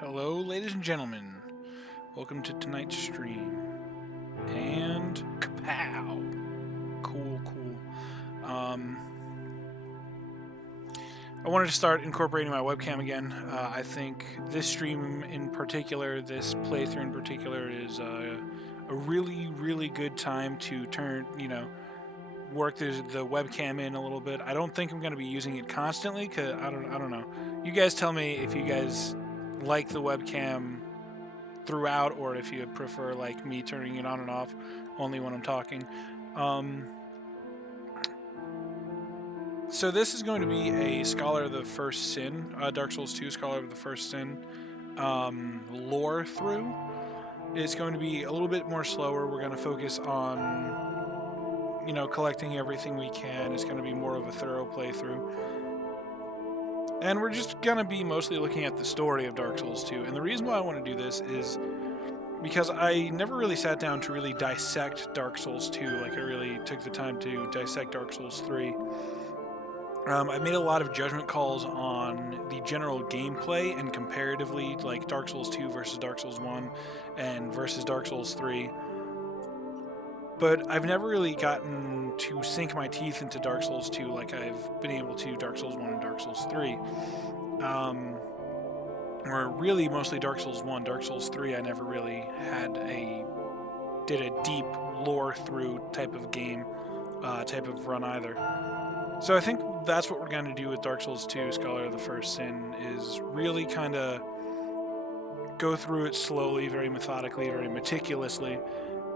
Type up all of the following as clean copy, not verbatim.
Hello, ladies and gentlemen. Welcome to tonight's stream. And kapow! Cool. I wanted to start incorporating my webcam again. I think this stream in particular, this playthrough in particular, is a really good time to work the webcam in a little bit. I don't think I'm going to be using it constantly because I don't know. You guys tell me if you guys like the webcam throughout, or if you prefer like me turning it on and off only when I'm talking. So this is going to be a Scholar of the First Sin, Dark Souls 2 Scholar of the First Sin lore through. It's going to be a little bit more slower. We're going to focus on, collecting everything we can. It's going to be more of a thorough playthrough. And we're just going to be mostly looking at the story of Dark Souls 2. And the reason why I want to do this is because I never really sat down to really dissect Dark Souls 2 like I really took the time to dissect Dark Souls 3. I made a lot of judgment calls on the general gameplay and comparatively, like Dark Souls 2 versus Dark Souls 1 and versus Dark Souls 3. But I've never really gotten to sink my teeth into Dark Souls 2 like I've been able to Dark Souls 1 and Dark Souls 3. Or really mostly Dark Souls 1. Dark Souls 3 I never really did a deep lore through type of game, type of run either. So I think that's what we're going to do with Dark Souls 2 Scholar of the First Sin, is really kind of go through it slowly, very methodically, very meticulously,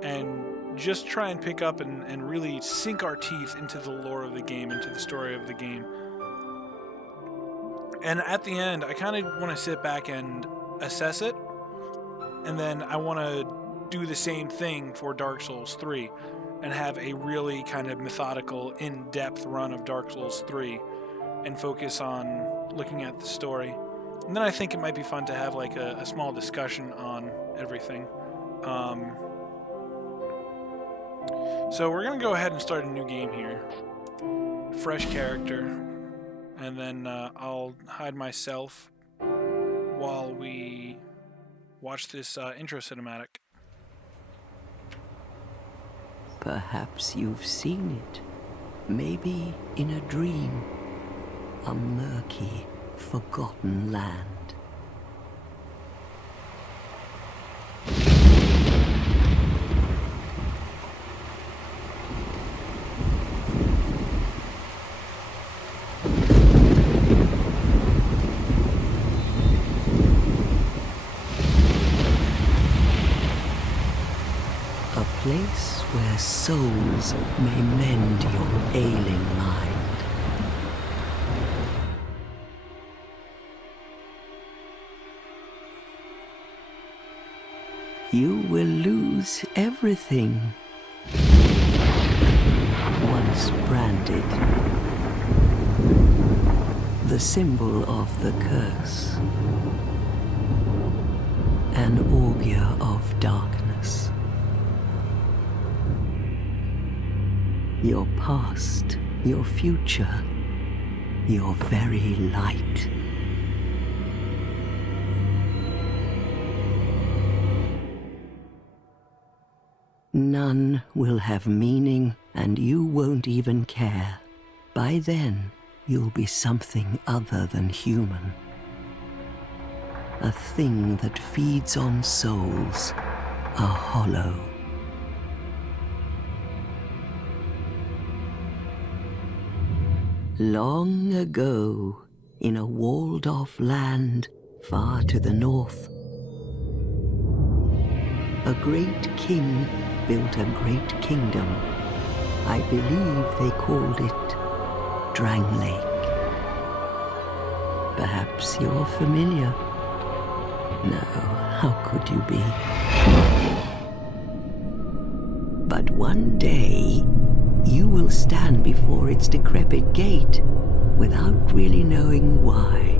and just try and pick up and really sink our teeth into the lore of the game, into the story of the game. And at the end, I kind of want to sit back and assess it, and then I want to do the same thing for Dark Souls 3 and have a really kind of methodical, in-depth run of Dark Souls 3 and focus on looking at the story. And then I think it might be fun to have like a small discussion on everything. So we're going to go ahead and start a new game here. Fresh character. And then I'll hide myself while we watch this intro cinematic. Perhaps you've seen it. Maybe in a dream. A murky, forgotten land. A place where souls may mend your ailing mind. You will lose everything. Once branded, the symbol of the curse, an augur of darkness. Your past, your future, your very light. None will have meaning, and you won't even care. By then, you'll be something other than human. A thing that feeds on souls, a hollow. Long ago, in a walled-off land far to the north, a great king built a great kingdom. I believe they called it Dranglake. Perhaps you're familiar. No, how could you be? But one day, you will stand before its decrepit gate without really knowing why.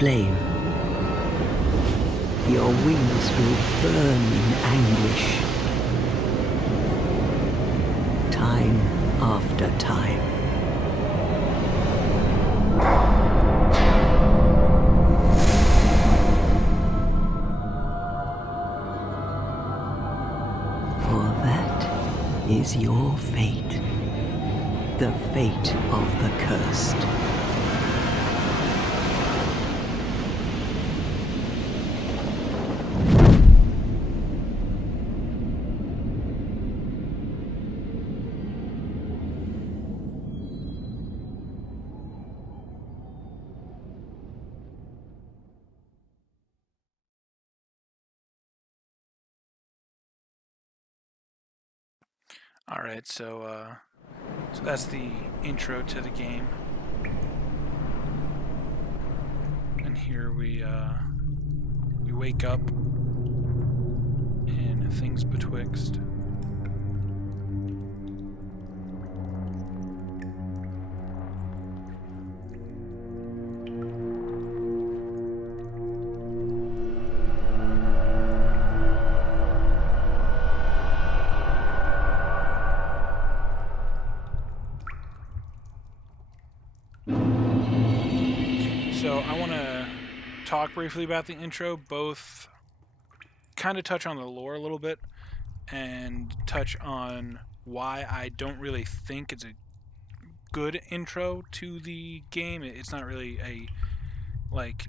flame. Your wings will burn in anguish. Time after time. For that is your fate. The fate of the cursed. Alright, so that's the intro to the game. And here we wake up in things betwixt. So I want to talk briefly about the intro, both kind of touch on the lore a little bit and touch on why I don't really think it's a good intro to the game. It's not really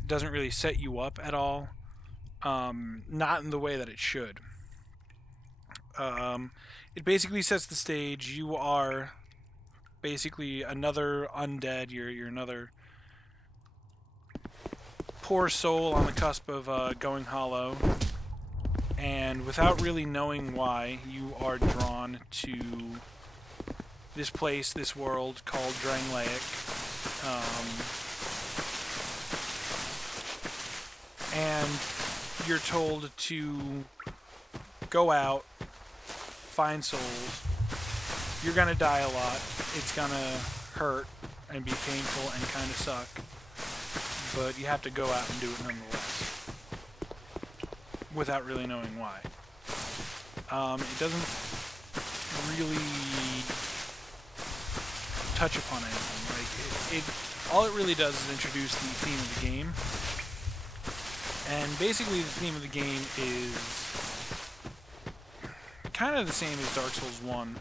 doesn't really set you up at all. Not in the way that it should. It basically sets the stage. You are basically another undead. You're another poor soul on the cusp of going hollow, and without really knowing why, you are drawn to this place, this world called Dranglaic. And you're told to go out, find souls. You're gonna die a lot. It's gonna hurt and be painful and kind of suck. But you have to go out and do it nonetheless, without really knowing why. It doesn't really touch upon anything. All it really does is introduce the theme of the game. And basically the theme of the game is kind of the same as Dark Souls 1.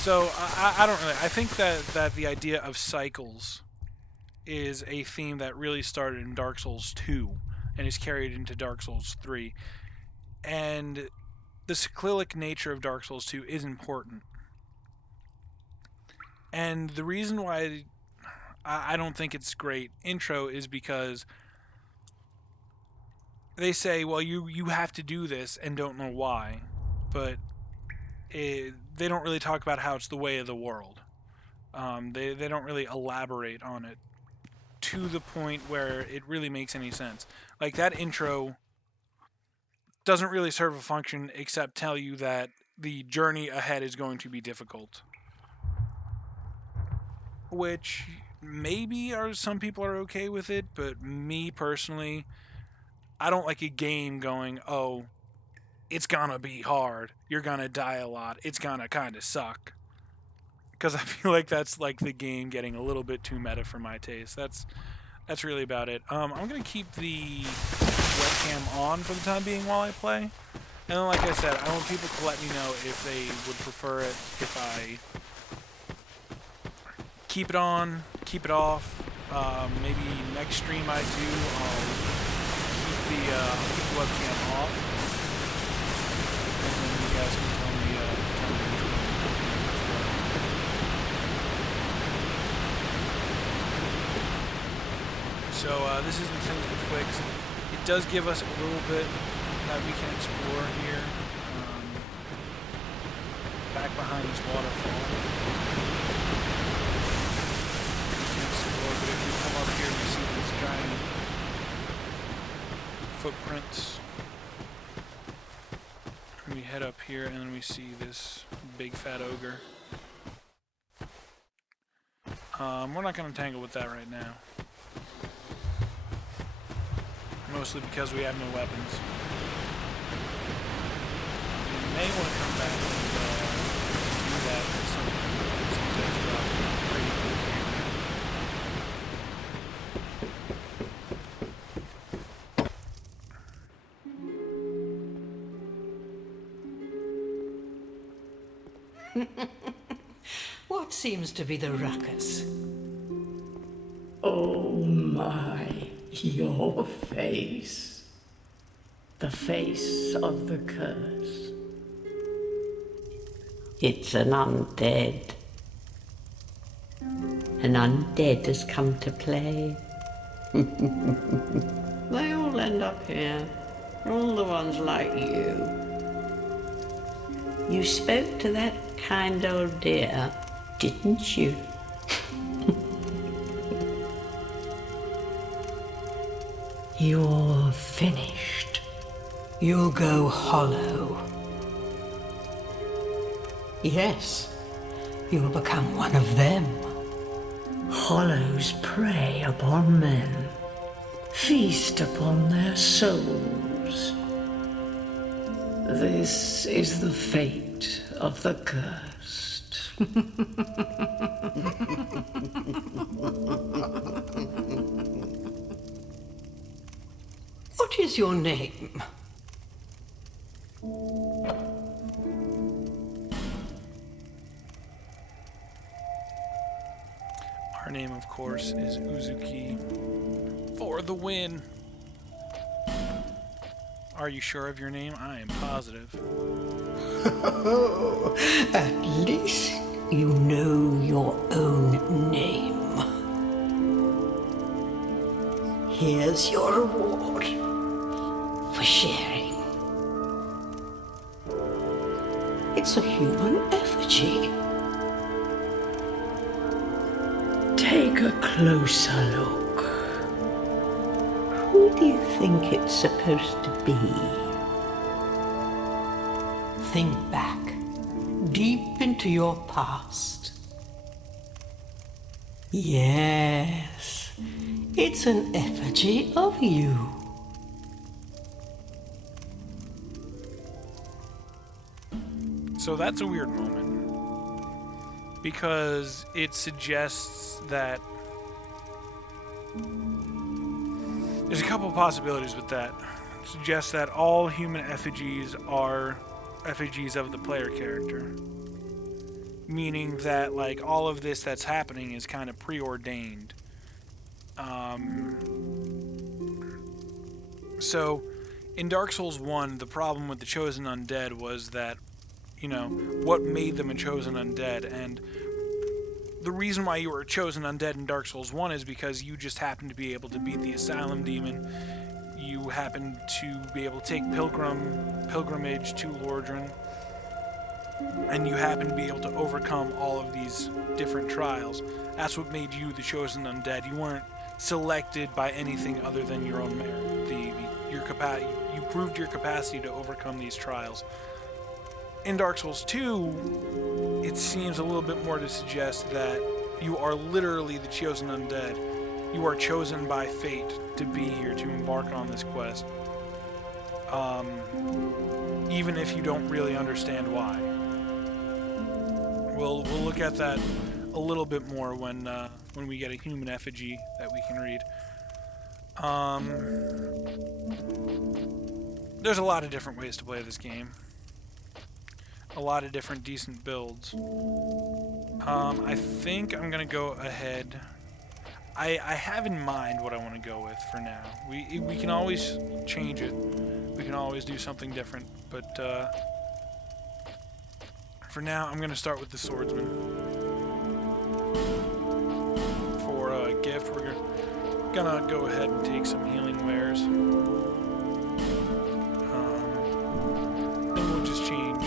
So I don't really. I think that the idea of cycles is a theme that really started in Dark Souls 2 and is carried into Dark Souls 3. And the cyclic nature of Dark Souls 2 is important. And the reason why I don't think it's great intro is because they say, well, you have to do this and don't know why. But they don't really talk about how it's the way of the world. They don't really elaborate on it to the point where it really makes any sense. Like, that intro doesn't really serve a function except tell you that the journey ahead is going to be difficult. Which maybe some people are okay with it, but me personally, I don't like a game going, oh, it's gonna be hard. You're gonna die a lot. It's gonna kind of suck. Because I feel like that's like the game getting a little bit too meta for my taste. That's really about it. I'm gonna keep the webcam on for the time being while I play. And then, like I said, I want people to let me know if they would prefer it if I keep it on, keep it off. Maybe next stream I do, I'll keep the webcam off. And then you guys can tell me So this is the thing with Betwixt. It does give us a little bit that we can explore here. Back behind this waterfall. We can explore, but if we come up here, we see these giant footprints. And we head up here, and then we see this big fat ogre. We're not going to tangle with that right now. Mostly because we have no weapons. We may want to come back and do that at some point about pretty What seems to be the ruckus? Oh my, your face. The face of the curse. It's an undead. An undead has come to play. They all end up here. All the ones like you. You spoke to that kind old dear, didn't you? You're finished. You'll go hollow. Yes, you'll become one of them. Hollows prey upon men, feast upon their souls. This is the fate of the cursed. What is your name? Our name, of course, is Uzuki. For the win! Are you sure of your name? I am positive. At least you know your own name. Here's your reward for sharing. It's a human effigy. Take a closer look. Who do you think it's supposed to be? Think back, deep into your past. Yes, it's an effigy of you. So that's a weird moment. Because it suggests that there's a couple of possibilities with that. It suggests that all human effigies are effigies of the player character. Meaning that, like, all of this that's happening is kind of preordained. So, in Dark Souls 1, the problem with the Chosen Undead was that, you know, what made them a Chosen Undead, and the reason why you were a Chosen Undead in Dark Souls 1 is because you just happened to be able to beat the Asylum Demon. You happened to be able to take pilgrimage to Lordran, and you happened to be able to overcome all of these different trials. That's what made you the Chosen Undead. You weren't selected by anything other than your own merit. You proved your capacity to overcome these trials. In Dark Souls 2, it seems a little bit more to suggest that you are literally the Chosen Undead. You are chosen by fate to be here, to embark on this quest. Even if you don't really understand why. We'll look at that a little bit more when we get a human effigy that we can read. There's a lot of different ways to play this game. A lot of different decent builds. I think I'm gonna go ahead. I have in mind what I want to go with for now. We can always change it. We can always do something different, but for now I'm gonna start with the swordsman. For a gift, we're gonna go ahead and take some healing wares. Then we'll just change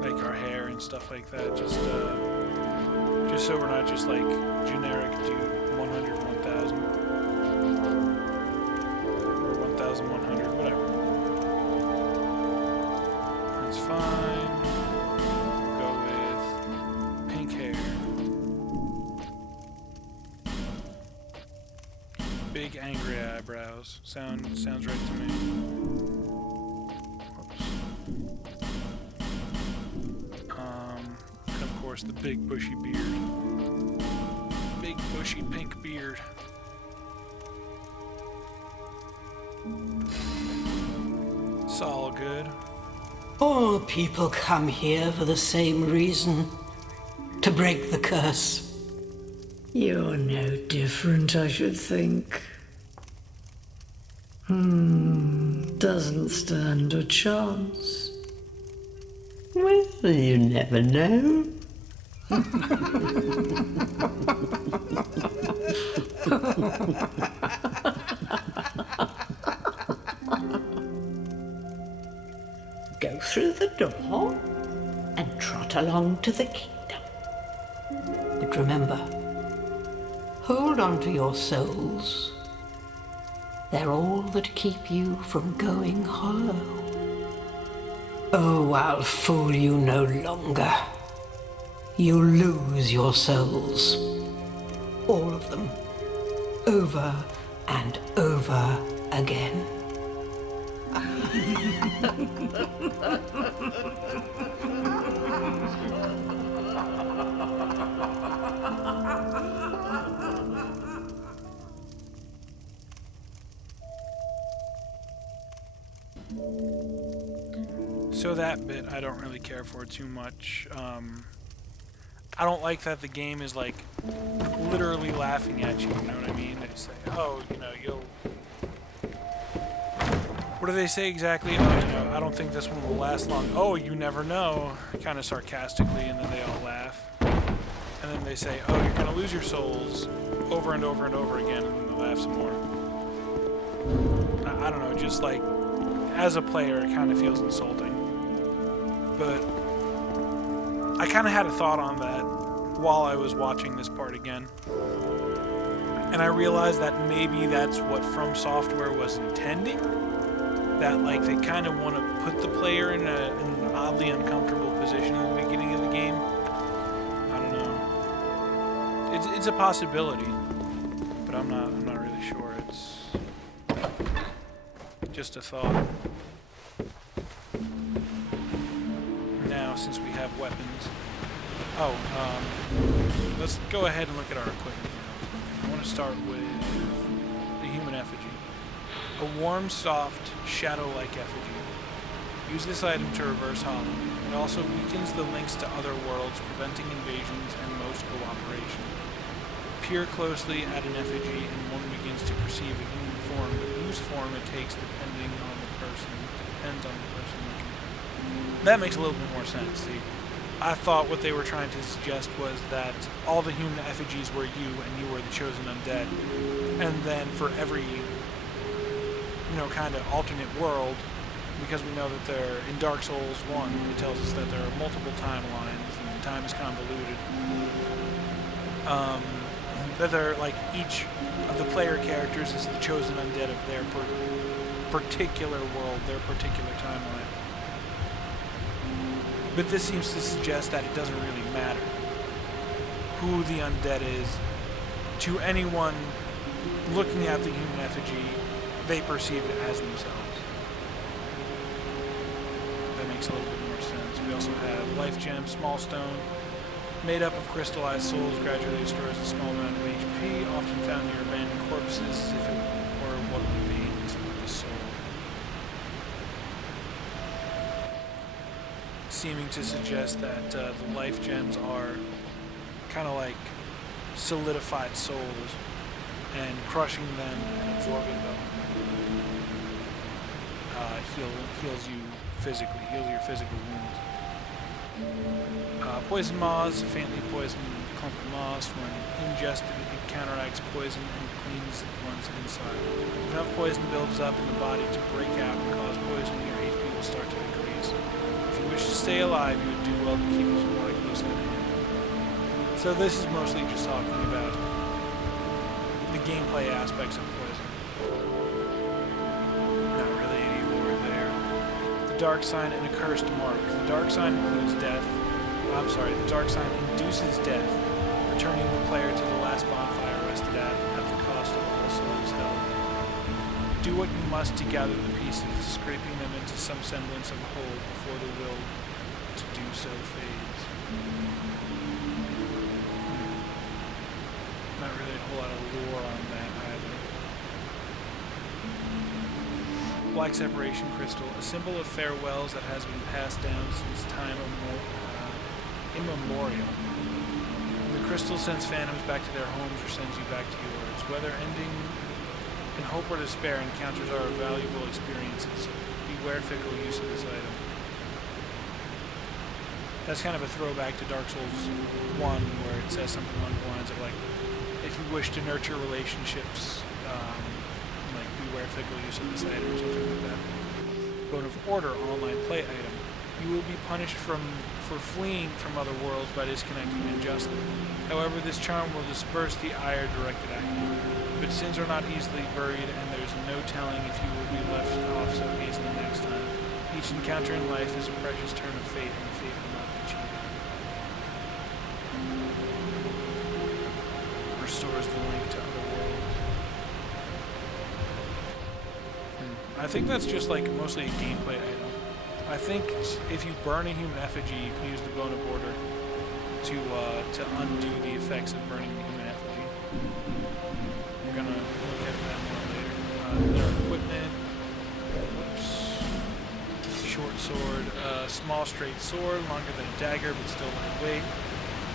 like our hair and stuff like that, just so we're not just like generic dude 100, 1000 or 1100, whatever. That's fine. Go with pink hair. eyebrows. Sounds right to me. Whoops. And of course the big bushy beard. Big bushy pink beard. It's all good. All people come here for the same reason. To break the curse. You're no different, I should think. Doesn't stand a chance. Well, you never know. Go through the door and trot along to the kingdom. But remember, hold on to your souls. They're all that keep you from going hollow. Oh, I'll fool you no longer. You'll lose your souls. All of them. Over and over again. So that bit I don't really care for too much. I don't like that the game is like literally laughing at you, you know what I mean? They say, oh, you know, you'll... What do they say exactly? Oh, you know, I don't think this one will last long. Oh, you never know, kind of sarcastically, and then they all laugh. And then they say, oh, you're gonna lose your souls over and over and over again, and then they laugh some more. I don't know, just like, as a player, it kind of feels insulting. But I kind of had a thought on that while I was watching this part again. And I realized that maybe that's what From Software was intending. That, like, they kind of want to put the player in an oddly uncomfortable position in the beginning of the game. I don't know. It's a possibility, but I'm not really sure. It's just a thought. Now, since we have weapons... Oh, let's go ahead and look at our equipment now. I want to start with the human effigy. A warm, soft, shadow-like effigy. Use this item to reverse hollow. It also weakens the links to other worlds, preventing invasions and most cooperation. Peer closely at an effigy and one begins to perceive a human form, but whose form it takes depends on the person looking. That makes a little bit more sense. See, I thought what they were trying to suggest was that all the human effigies were you, and you were the chosen undead. And then for every, you know, kind of alternate world, because we know that they're in Dark Souls 1, it tells us that there are multiple timelines, and time is convoluted. That they're, like, each of the player characters is the chosen undead of their particular world, their particular timeline. But this seems to suggest that it doesn't really matter who the undead is. To anyone looking at the human effigy, they perceive it as themselves. That makes a little bit more sense. We also have life gem, small stone, made up of crystallized souls, gradually restores a small amount of HP, often found near abandoned corpses as if it were what remains of the soul. Seeming to suggest that the life gems are kind of like solidified souls, and crushing them and absorbing them heals you physically, heals your physical wounds. Poison moss, a faintly poisoned clump of moss. When ingested, it counteracts poison and cleans one's inside. If enough poison builds up in the body to break out and cause poison, your HP will start to increase. If you wish to stay alive, you would do well to keep this molecules in hand. So this is mostly just talking about the gameplay aspects of poison. Not really any lore there. The dark sign and a cursed mark. The dark sign includes death. The dark sign induces death, returning the player to the last bonfire rested at the cost of all souls held. what you must to gather the pieces, scraping them into some semblance of a whole before the will to do so fades. Not really a whole lot of lore on that either. Black separation crystal, a symbol of farewells that has been passed down since time immemorial. The crystal sends phantoms back to their homes or sends you back to yours. Whether ending in hope or despair, encounters are valuable experiences. Beware fickle use of this item. That's kind of a throwback to Dark Souls 1, where it says something along the lines of like, if you wish to nurture relationships, like beware fickle use of this item or something like that. Bone of Order, online play item. You will be punished for fleeing from other worlds by disconnecting unjustly. However, this charm will disperse the ire directed at you. But sins are not easily buried, and there's no telling if you will be left off so easily next time. Each encounter in life is a precious turn of fate, and fate will not be cheated. Restores the link to other worlds. I think that's just like mostly a gameplay item. I think if you burn a human effigy, you can use the Bone of Order to undo the effects of burning the human effigy. We're gonna look at that more later. Their equipment. Whoops. Short sword. Small straight sword, longer than a dagger, but still lightweight.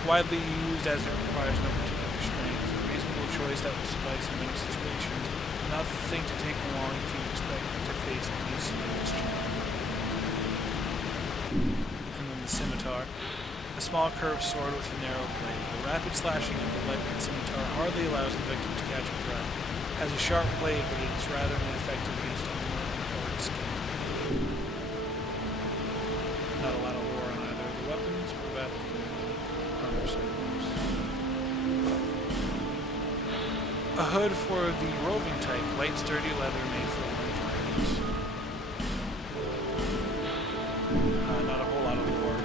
Widely used as it requires no particular strength. A reasonable choice that will suffice in many situations. Not the thing to take along if you expect to face any serious challenge. And then the scimitar. A small curved sword with a narrow blade. The rapid slashing of the lightweight scimitar hardly allows the victim to catch a breath. Has a sharp blade, but it is rather ineffective against armor and hard skin. Not a lot of lore on either of the weapons. What about the armor segments? A hood for the roving type. Light, sturdy leather made for large items. Not a whole lot of lore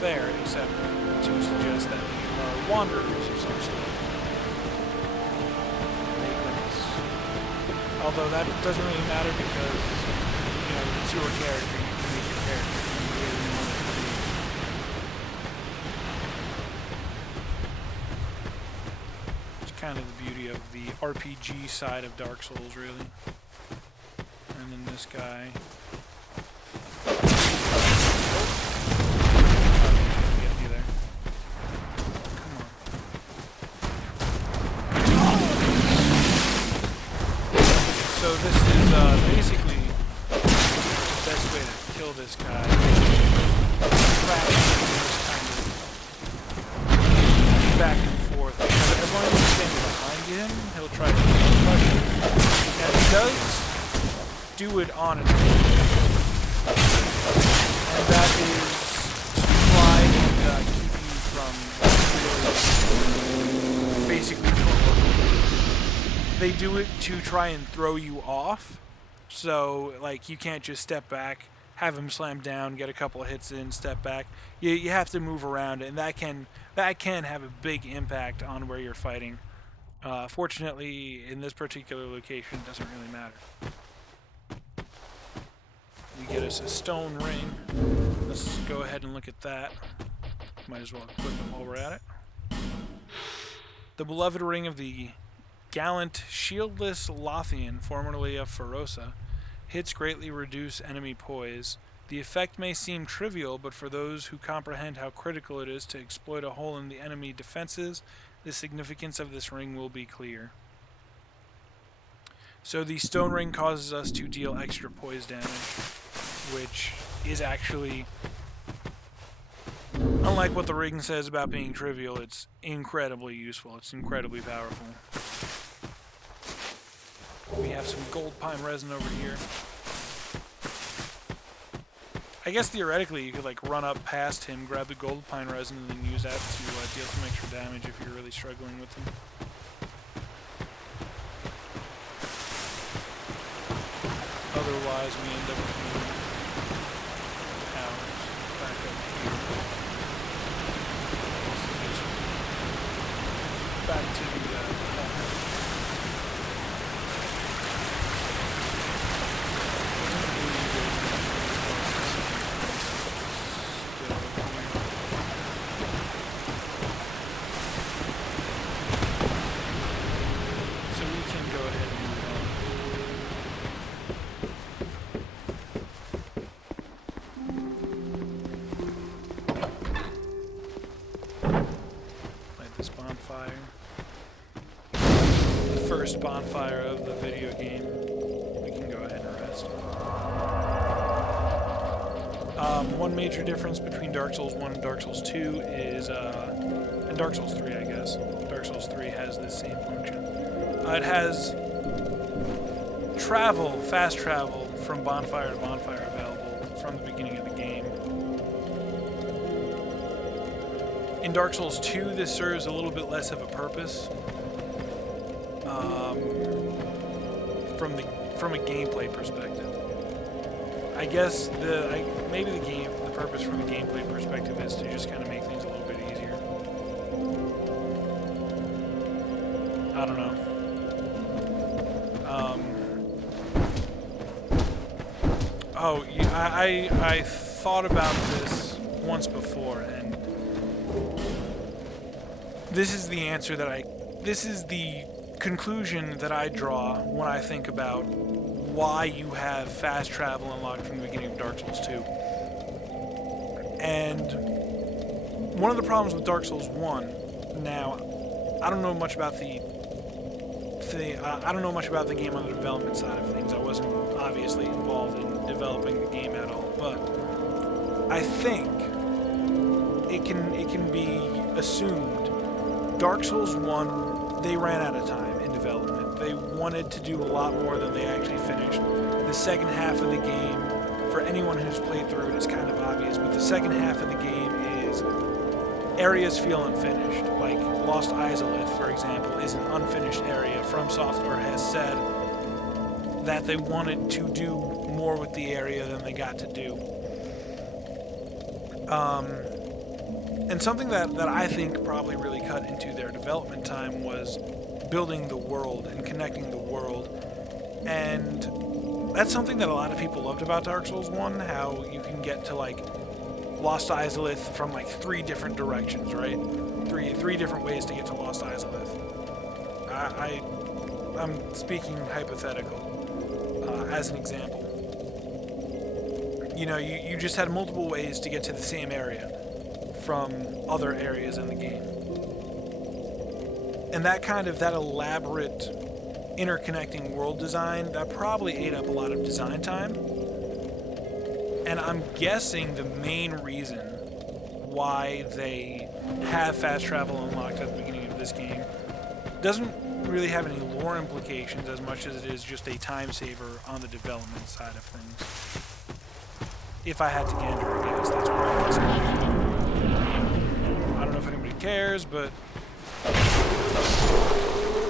there, except to suggest that we are wanderers of some sort. Although that doesn't really matter because, you know, it's your character, you can make your character who you really want it to be. It's kind of the beauty of the RPG side of Dark Souls, really. And then this guy. So this is basically the best way to kill this guy. Back and forth. Because as long as you're standing behind him, he'll try to crush you. And he does do it on an angle. And that is to try and keep you from basically they do it to try and throw you off, so like you can't just step back, have him slam down, get a couple of hits in, step back. You have to move around, and that can have a big impact on where you're fighting. Fortunately, in this particular location, it doesn't really matter. We get us a stone ring. Let's go ahead and look at that. Might as well equip it while we're at it. The beloved ring of the gallant, shieldless Lothian, formerly of Ferosa. Hits greatly reduce enemy poise. The effect may seem trivial, but for those who comprehend how critical it is to exploit a hole in the enemy defenses, the significance of this ring will be clear. So the stone ring causes us to deal extra poise damage, which is actually, unlike what the ring says about being trivial, it's incredibly useful. It's incredibly powerful. We have some gold pine resin over here. I guess theoretically you could like run up past him, grab the gold pine resin, and then use that to deal some extra damage if you're really struggling with him. Otherwise, we end up with powers back up here. Back to the first bonfire of the video game, we can go ahead and rest. One major difference between Dark Souls 1 and Dark Souls 2 is, and Dark Souls 3, I guess. Dark Souls 3 has this same function. It has fast travel from bonfire to bonfire available from the beginning of the game. In Dark Souls 2, this serves a little bit less of a purpose. From a gameplay perspective. I guess maybe the purpose from a gameplay perspective is to just kind of make things a little bit easier. I don't know. I thought about this once before, and this is the answer this is the conclusion that I draw when I think about why you have fast travel unlocked from the beginning of Dark Souls 2. And one of the problems with Dark Souls 1, now, I don't know much about the game on the development side of things. I wasn't obviously involved in developing the game at all, but I think it can be assumed Dark Souls 1, they ran out of time in development. They wanted to do a lot more than they actually finished. The second half of the game, for anyone who's played through it, is kind of obvious, but the second half of the game is areas feel unfinished. Like Lost Izalith, for example, is an unfinished area. From Software has said that they wanted to do more with the area than they got to do. And something that I think probably really cut into their development time was building the world and connecting the world. And that's something that a lot of people loved about Dark Souls 1, how you can get to, like, Lost Izalith from, like, 3 different directions, right? Three different ways to get to Lost Izalith. I'm speaking hypothetical, as an example. You know, you just had multiple ways to get to the same area from other areas in the game. And that elaborate interconnecting world design, that probably ate up a lot of design time. And I'm guessing the main reason why they have fast travel unlocked at the beginning of this game doesn't really have any lore implications as much as it is just a time saver on the development side of things. If I had to gander a guess, that's what I would say. I don't know if anybody cares, but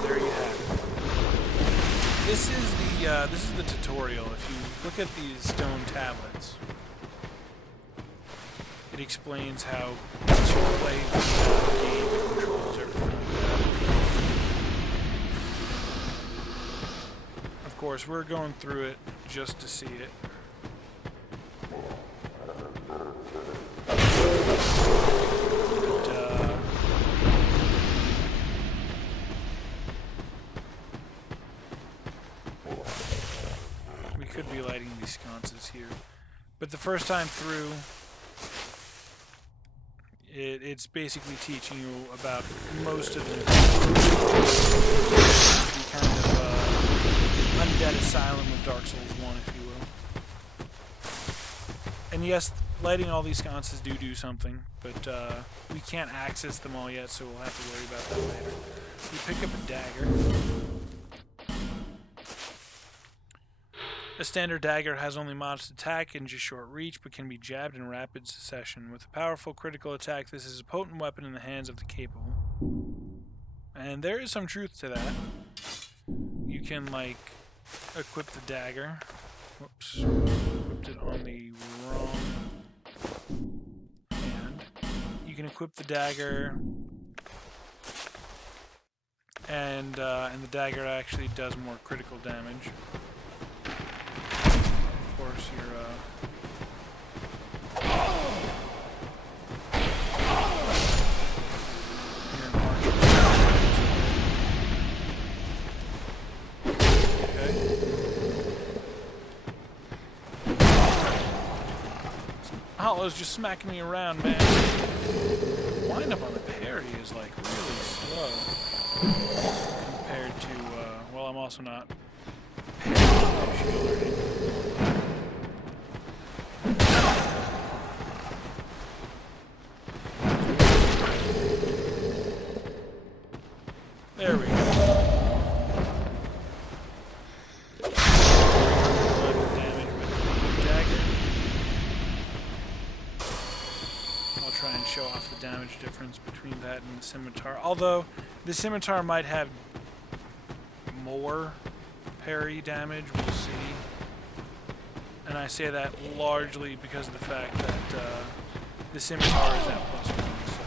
there you have it. This is the tutorial. If you look at these stone tablets, it explains how to play the game, the controls, everything like that. Of course, we're going through it just to see it. We could be lighting these sconces here, but the first time through, it's basically teaching you about most of the kind of undead asylum of Dark Souls 1, if you will. And yes, lighting all these sconces do something, but we can't access them all yet, so we'll have to worry about that later. We pick up a dagger. A standard dagger has only modest attack and just short reach, but can be jabbed in rapid succession. With a powerful critical attack, this is a potent weapon in the hands of the capable. And there is some truth to that. You can, like, equip the dagger. Whoops. Equipped it on the wrong hand. You can equip the dagger, and the dagger actually does more critical damage. Of course, you're an archer. Okay. Hollow's just smacking me around, man. Wind up on the parry is like really slow compared to I'm also not. There we go. Damage with the dagger. I'll try and show off the damage difference between that and the scimitar. Although the scimitar might have more parry damage, we'll see. And I say that largely because of the fact that the scimitar is at +1. So.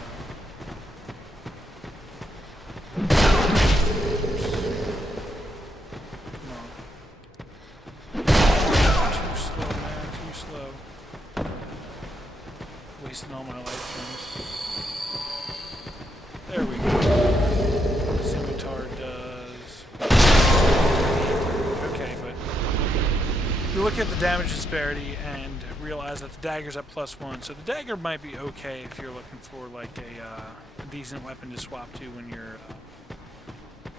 Too slow, man. Too slow. Wasting all my life gems. There we go. The scimitar does. Okay, but you look at the damage disparity and realize that the dagger's at +1. So the dagger might be okay if you're looking for like a decent weapon to swap to when you're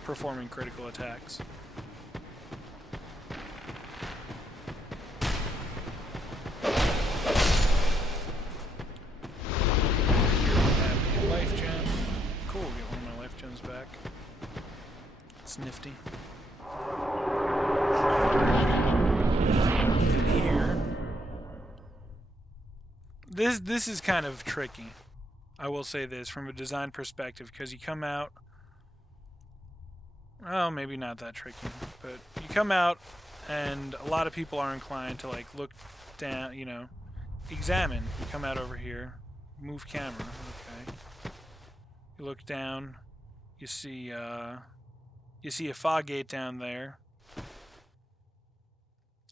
performing critical attacks. Life gem. Cool, get one of my life gems back. It's nifty. And here, this is kind of tricky. I will say this from a design perspective, because you come out. Well, maybe not that tricky, but you come out, and a lot of people are inclined to like look down, you know, examine. You come out over here, move camera. Okay. You look down, you see a fog gate down there,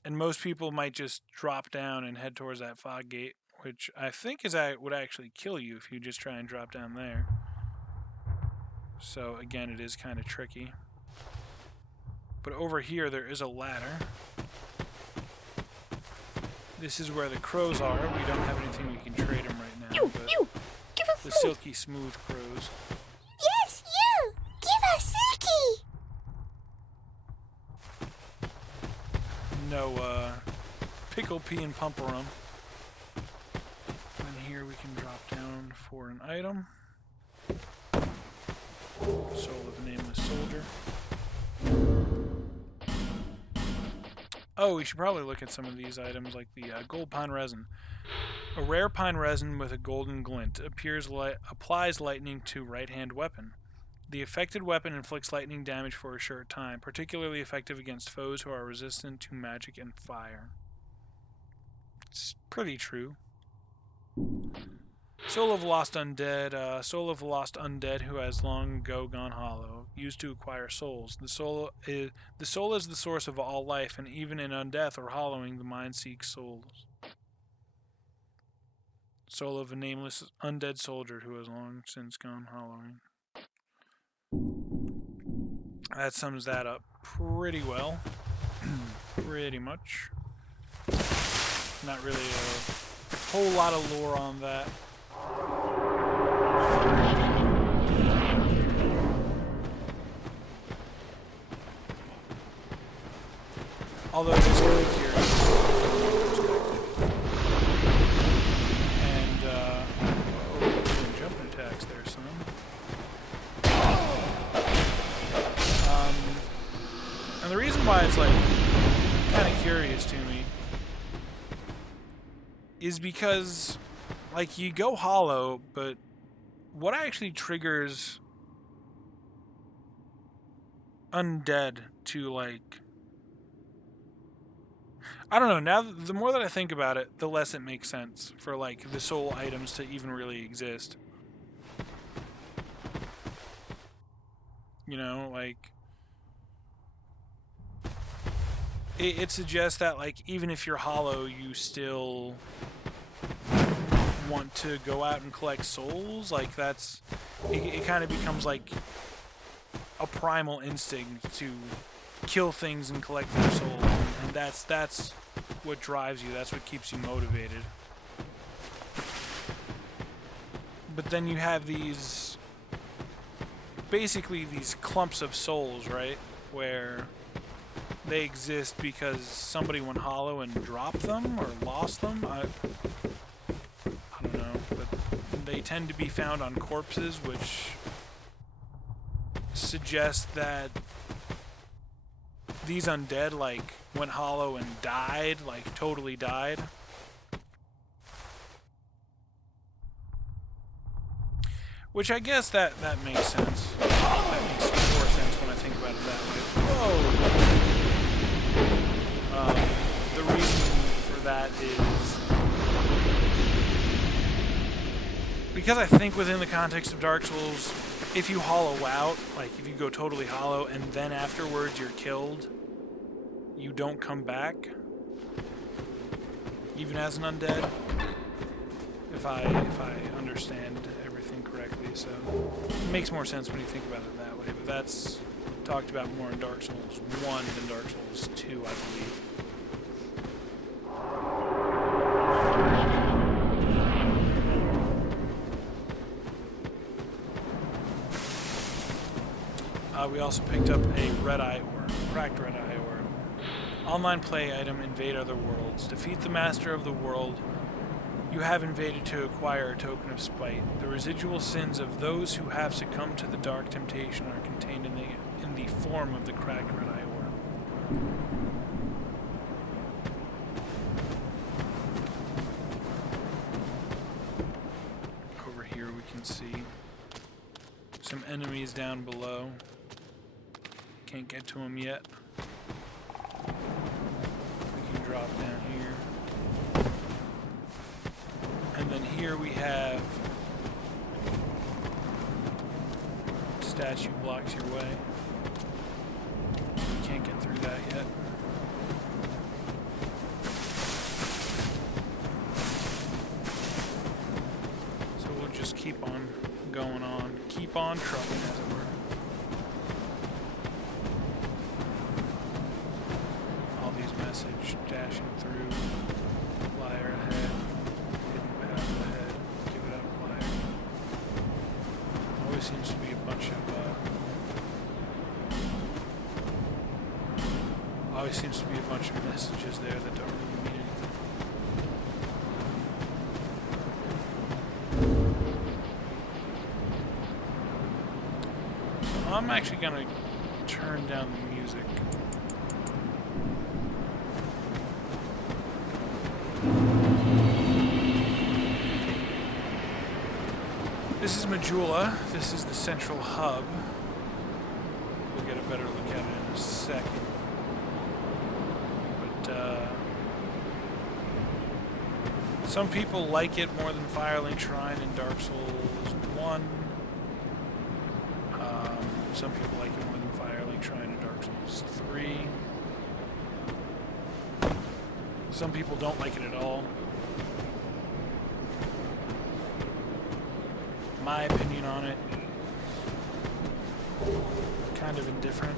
and most people might just drop down and head towards that fog gate, which I think would actually kill you if you just try and drop down there. So again, it is kind of tricky. But over here, there is a ladder. This is where the crows are. We don't have anything we can trade them right now. But give us the food. silky smooth crows. Yes, you! Give us Silky! No, pickle pea and pumperum. And here we can drop down for an item. Soul of a Nameless Soldier. Oh, we should probably look at some of these items, like the gold pine resin. A rare pine resin with a golden glint applies lightning to right-hand weapon. The affected weapon inflicts lightning damage for a short time, particularly effective against foes who are resistant to magic and fire. It's pretty true. Soul of Lost Undead. Soul of Lost Undead who has long ago gone hollow. Used to acquire souls. The soul is the source of all life, and even in undeath or hollowing, the mind seeks souls. Soul of a nameless undead soldier who has long since gone hollowing. That sums that up pretty well. Pretty much. Not really a whole lot of lore on that. Although it is kind of curious. And, doing jumping attacks there, son. And the reason why it's, like, kind of curious to me is because, like, you go hollow, but what actually triggers undead to, like... I don't know, now the more that I think about it, the less it makes sense for, like, the soul items to even really exist. You know, like... It suggests that, like, even if you're hollow, you still want to go out and collect souls. Like, that's... It kind of becomes, like, a primal instinct to kill things and collect their souls. And that's what drives you. That's what keeps you motivated. But then you have these... basically these clumps of souls, right? Where... they exist because somebody went hollow and dropped them or lost them. I don't know, but they tend to be found on corpses, which suggests that these undead, like, went hollow and died, like, totally died. Which I guess that makes sense. That makes more sense when I think about it that way. Whoa! The reason for that is because I think within the context of Dark Souls, if you hollow out, like if you go totally hollow and then afterwards you're killed, you don't come back, even as an undead. If I understand everything correctly, so it makes more sense when you think about it that way. But that's talked about more in Dark Souls 1 than Dark Souls 2, I believe. We also picked up a red eye ore, cracked red eye ore. Online play item: invade other worlds. Defeat the master of the world you have invaded to acquire a token of spite. The residual sins of those who have succumbed to the dark temptation are contained in the form of the cracked red eye ore. Over here we can see some enemies down below. Can't get to them yet. We can drop down here. And then here we have statue blocks your way. We can't get through that yet. So we'll just keep on going on. Keep on trucking, as it were. All these messages dashing through. Liar ahead. Seems to be a bunch of always seems to be a bunch of messages there that don't really mean anything. So I'm actually gonna turn down the music. This is Majula. This is the central hub. We'll get a better look at it in a second. But some people like it more than Firelink Shrine in Dark Souls 1. Some people like it more than Firelink Shrine in Dark Souls 3. Some people don't like it at all. My opinion on it, kind of indifferent.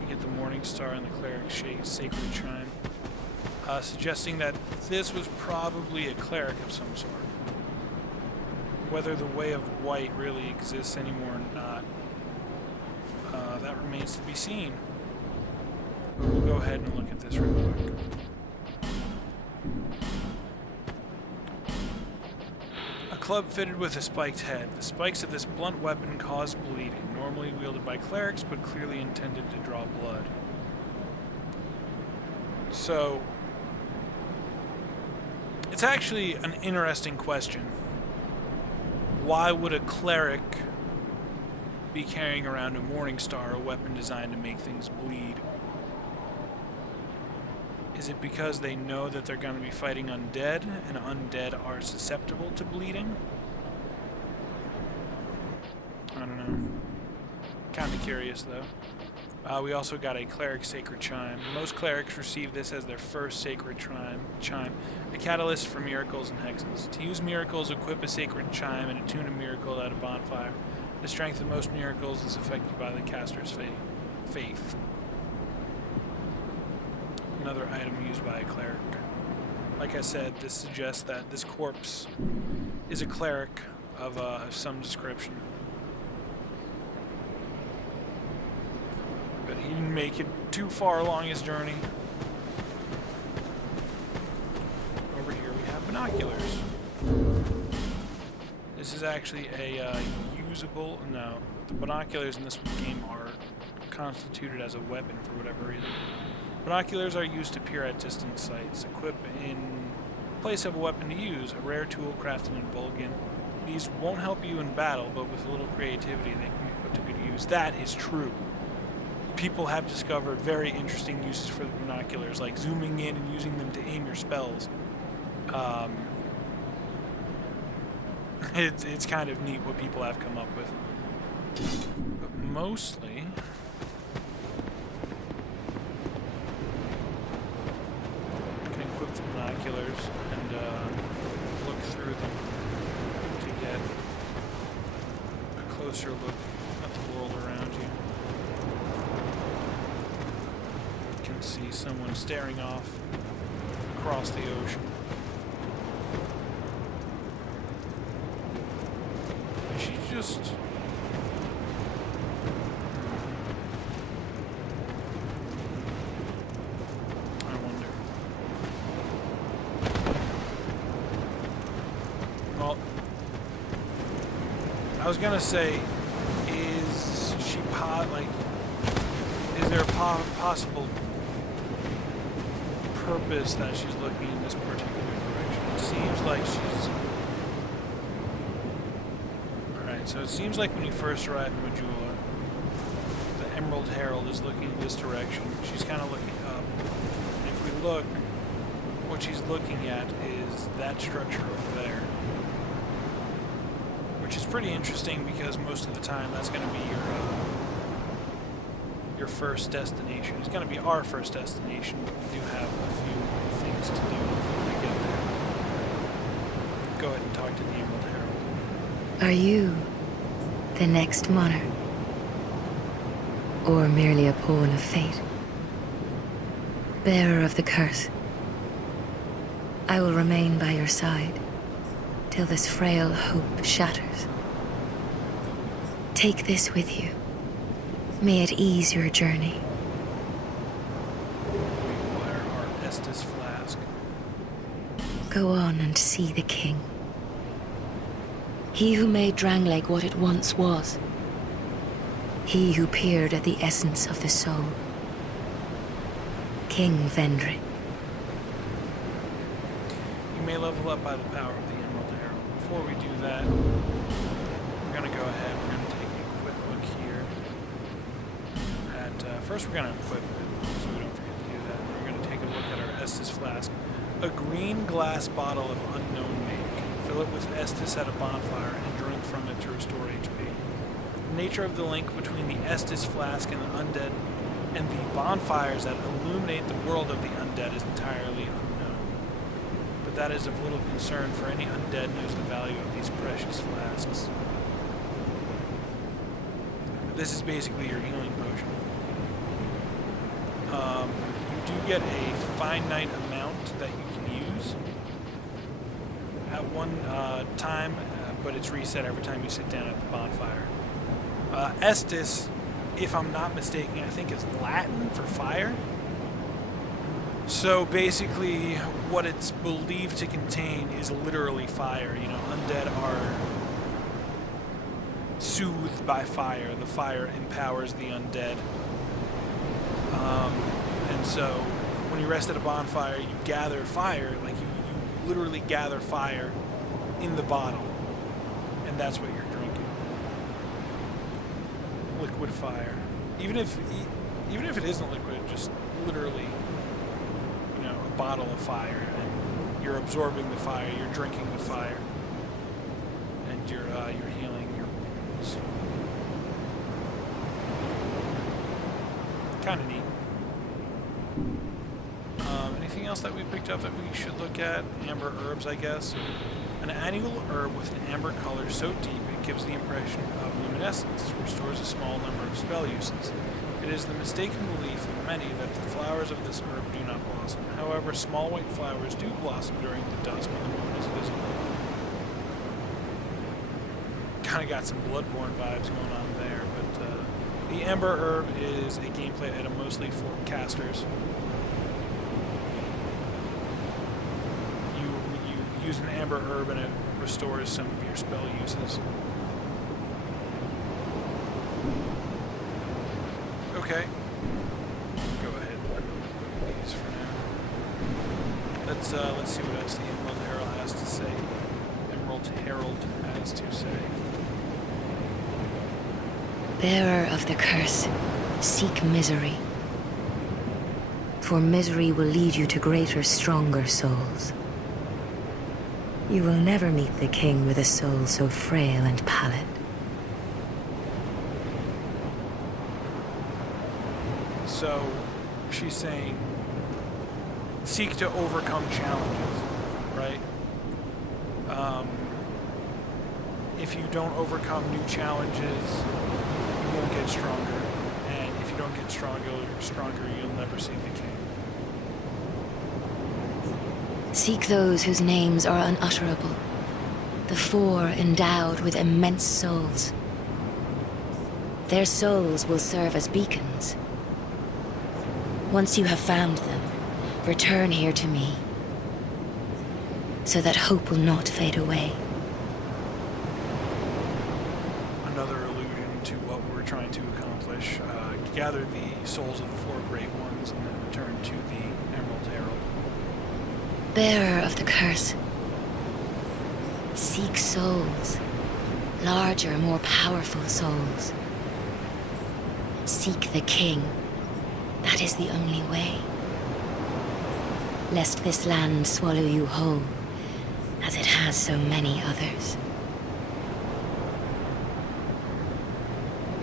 We get the Morning Star and the Cleric Sacred Shrine, suggesting that this was probably a cleric of some sort. Whether the Way of White really exists anymore or not, that remains to be seen. But we'll go ahead and look at this real quick. Club fitted with a spiked head. The spikes of this blunt weapon cause bleeding, normally wielded by clerics, but clearly intended to draw blood. So, it's actually an interesting question. Why would a cleric be carrying around a Morning Star, a weapon designed to make things bleed? Is it because they know that they're going to be fighting undead, and undead are susceptible to bleeding? I don't know. Kind of curious, though. We also got a Cleric Sacred Chime. Most clerics receive this as their first sacred chime, a catalyst for miracles and hexes. To use miracles, equip a sacred chime and attune a miracle at a bonfire. The strength of most miracles is affected by the caster's faith. Another item used by a cleric. Like I said, this suggests that this corpse is a cleric of some description. But He didn't make it too far along his journey. Over here we have binoculars. This is actually a usable... No, the binoculars in this game are constituted as a weapon for whatever reason. Binoculars are used to peer at distant sights. Equip in place of a weapon to use, a rare tool crafted in Vulcan. These won't help you in battle, but with a little creativity they can be put to good use. That is true. People have discovered very interesting uses for the binoculars, like zooming in and using them to aim your spells. It's kind of neat what people have come up with. But mostly... you can equip the binoculars and look through them to get a closer look at the world around you. You can see someone staring off across the ocean. She just... I wonder. Well, I was gonna say, is she is there a possible purpose that she's looking in this particular direction? It seems like she's... So it seems like when you first arrive in Majula, the Emerald Herald is looking in this direction. She's kind of looking up. And if we look, what she's looking at is that structure over there. Which is pretty interesting because most of the time that's going to be your first destination. It's going to be our first destination, but we do have a few things to do before we get there. Go ahead and talk to the Emerald Herald. Are you the next monarch? Or merely a pawn of fate? Bearer of the curse, I will remain by your side till this frail hope shatters. Take this with you. May it ease your journey. We require our Estus flask. Go on and see the king. He who made Dranglake what it once was. He who peered at the essence of the soul. King Vendrick. You may level up by the power of the Emerald Herald. Before we do that, we're going to go ahead, we're going to take a quick look here. First we're going to equip it, so we don't forget to do that. We're going to take a look at our Estus flask. A green glass bottle of unknown make. Fill it with Estus at a bonfire and drink from it to restore HP. The nature of the link between the Estus flask and the undead and the bonfires that illuminate the world of the undead is entirely unknown. But that is of little concern, for any undead knows the value of these precious flasks. This is basically your healing potion. You do get a finite amount that you can use at one time, but it's reset every time you sit down at the bonfire. Estus, if I'm not mistaken, I think is Latin for fire. So basically, what it's believed to contain is literally fire. You know, undead are soothed by fire. The fire empowers the undead. And so, when you rest at a bonfire, you gather fire, like you literally gather fire in the bottle, and that's what you're drinking. Liquid fire. Even if it isn't liquid, just literally, you know, a bottle of fire, and you're absorbing the fire, you're drinking the fire, and you're healing your wounds. Kind of neat. Anything else that we picked up that we should look at? Amber herbs, I guess. An annual herb with an amber color so deep it gives the impression of luminescence, restores a small number of spell uses. It is the mistaken belief of many that the flowers of this herb do not blossom. However, small white flowers do blossom during the dusk when the moon is visible. Kind of got some Bloodborne vibes going on there, but The Amber Herb is a gameplay item mostly for casters. You use an Amber Herb and it restores some of your spell uses. Okay. Go ahead and remove these for now. Let's see what else the Emerald Herald has to say. Emerald Herald has to say. Bearer of the curse, seek misery. For misery will lead you to greater, stronger souls. You will never meet the king with a soul so frail and pallid. So, she's saying, seek to overcome challenges, right? If you don't overcome new challenges, you won't get stronger. And if you don't get stronger, you'll never see the king. Seek those whose names are unutterable. The four endowed with immense souls. Their souls will serve as beacons. Once you have found them, return here to me, so that hope will not fade away. Another allusion to what we're trying to accomplish. Gather the souls of the four great ones and then return to the Emerald Herald. Bearer of the curse, seek souls. Larger, more powerful souls. Seek the king. That is the only way. Lest this land swallow you whole, as it has so many others.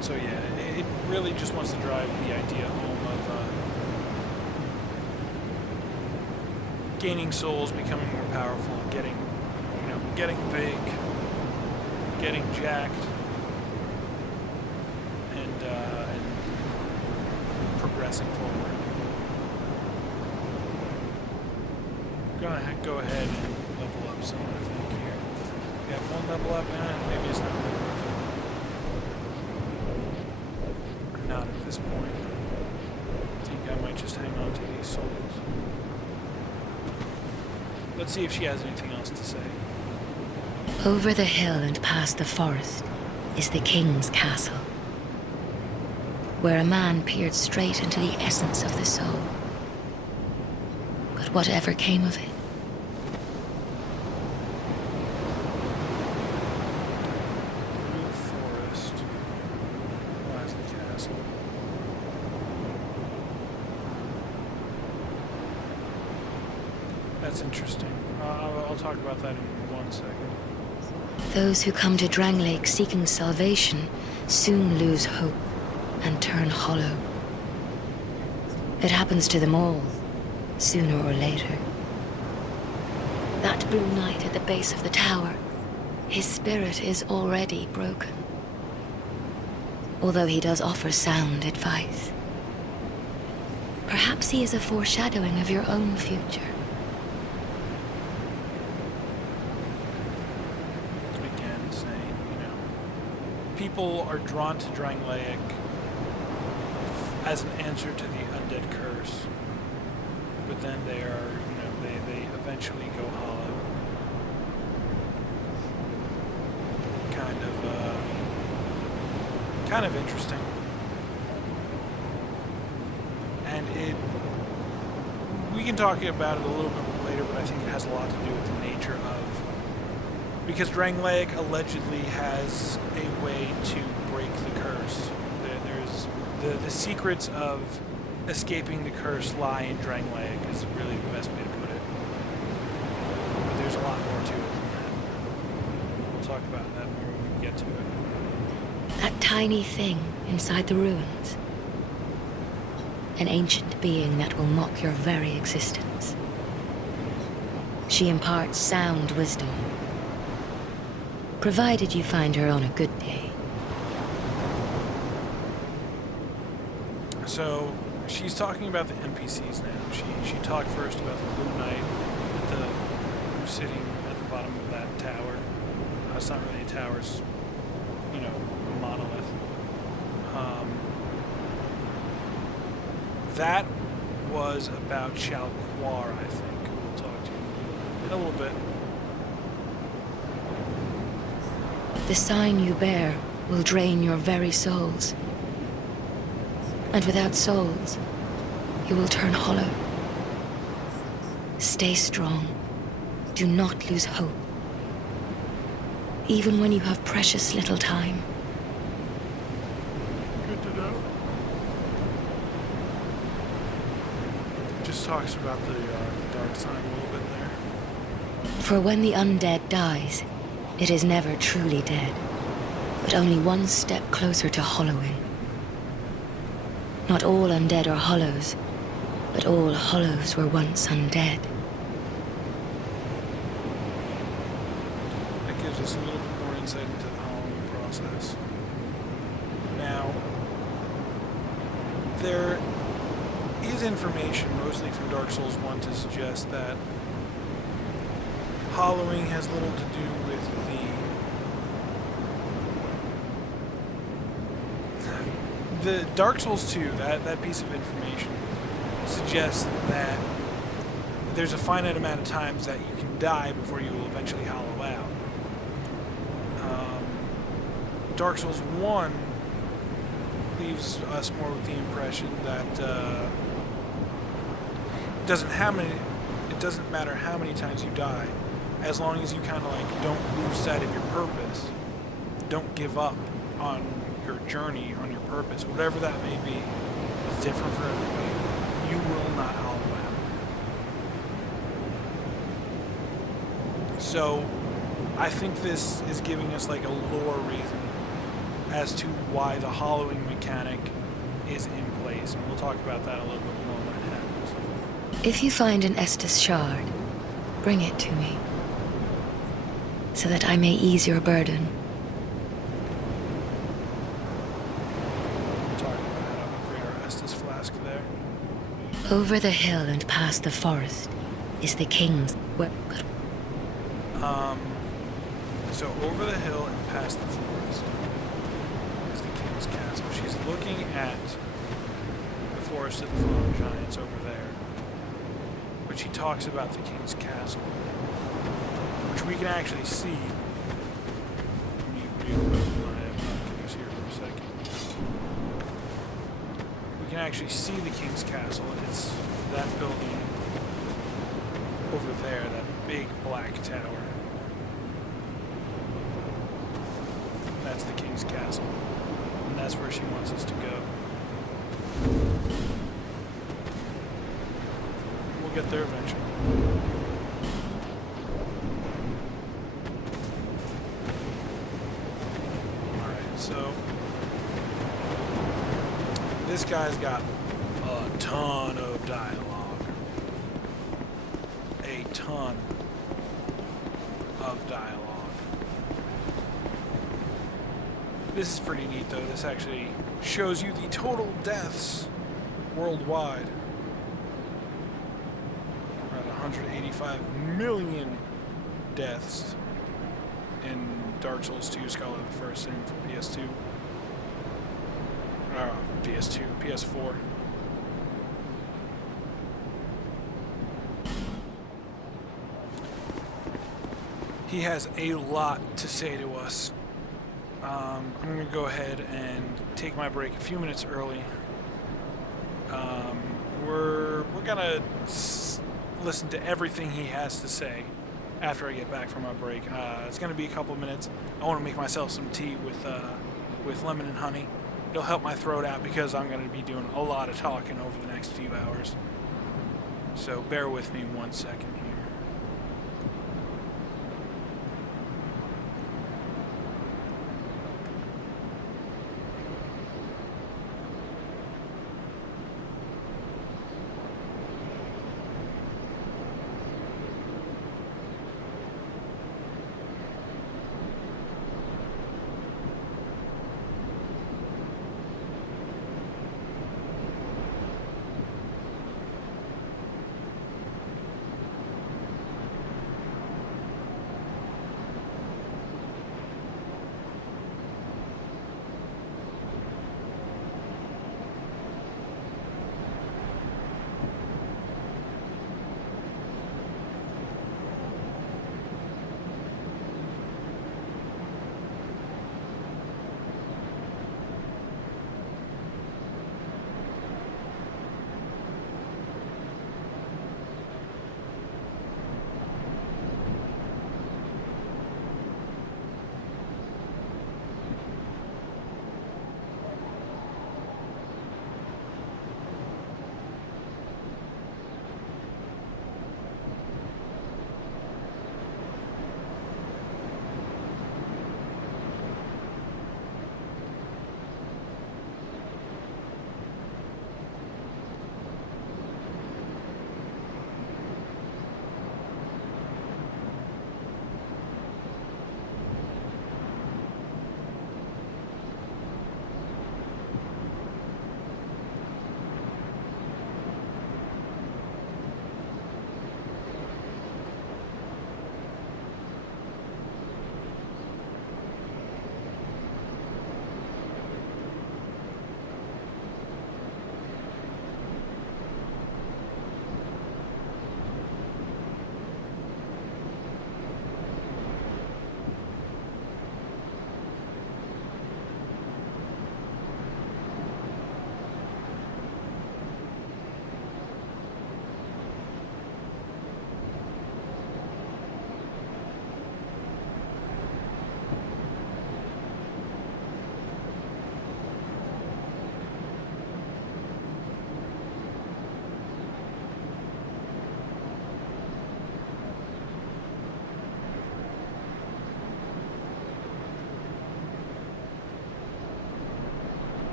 So yeah, it really just wants to drive the idea home of gaining souls, becoming more powerful, getting big, getting jacked, and progressing forward. Gonna go ahead and level up some, I think, here. We have one level up, maybe it's not. Not at this point. I think I might just hang on to these souls. Let's see if she has anything else to say. Over the hill and past the forest is the king's castle, where a man peered straight into the essence of the soul. But whatever came of it? Blue forest. Lies the castle. That's interesting. I'll talk about that in 1 second. Those who come to Drangleic seeking salvation soon lose hope and turn hollow. It happens to them all, sooner or later. That blue knight at the base of the tower, his spirit is already broken. Although he does offer sound advice. Perhaps he is a foreshadowing of your own future. Again, saying, people are drawn to Drangleic as an answer to the undead curse, but then they are, they eventually go hollow. Kind of interesting. And we can talk about it a little bit later, but I think it has a lot to do with the nature of, because Drangleic allegedly has a way to break the curse. There's the secrets of escaping the curse lie in Drangleic is really the best way to put it. But there's a lot more to it than that. We'll talk about that more when we get to it. That tiny thing inside the ruins. An ancient being that will mock your very existence. She imparts sound wisdom. Provided you find her on a good day. So, she's talking about the NPCs now. She talked first about the Blue Knight who's sitting at the bottom of that tower. It's not really a tower, it's, a monolith. that was about Chalquar, I think. We'll talk to you in a little bit. The sign you bear will drain your very souls. And without souls, you will turn hollow. Stay strong. Do not lose hope. Even when you have precious little time. Good to know. Just talks about the dark sign a little bit there. For when the undead dies, it is never truly dead, but only one step closer to hollowing. Not all undead are hollows, but all hollows were once undead. That gives us a little bit more insight into the hollowing process. Now, there is information, mostly from Dark Souls 1, to suggest that hollowing has little to do with the Dark Souls 2, that piece of information suggests that there's a finite amount of times that you can die before you will eventually hollow out. Dark Souls 1 leaves us more with the impression that it doesn't matter how many times you die, as long as you kind of like don't lose sight of your purpose, don't give up on your journey, on your purpose, whatever that may be. It's different for everybody. You will not hollow out. So I think this is giving us like a lore reason as to why the hollowing mechanic is in place, and we'll talk about that a little bit more when it happens. If you find an Estus shard, bring it to me, so that I may ease your burden. Over the hill and past the forest is the king's... So over the hill and past the forest is the king's castle. She's looking at the forest of the fallen giants over there. But she talks about the king's castle, which we can actually see. Let me reopen my binoculars here for a second. We can actually see the king's castle. It's that building over there, that big black tower. That's the king's castle. And that's where she wants us to go. We'll get there eventually. Alright, so this guy's got a ton of dialogue. A ton of dialogue. This is pretty neat, though. This actually shows you the total deaths worldwide. We're at 185 million deaths in Dark Souls 2 Scholar of the First Sin for PS2. PS2, PS4. He has a lot to say to us. I'm going to go ahead and take my break a few minutes early. We're going to listen to everything he has to say after I get back from my break. It's going to be a couple minutes. I want to make myself some tea with lemon and honey. It'll help my throat out because I'm going to be doing a lot of talking over the next few hours. So bear with me 1 second here.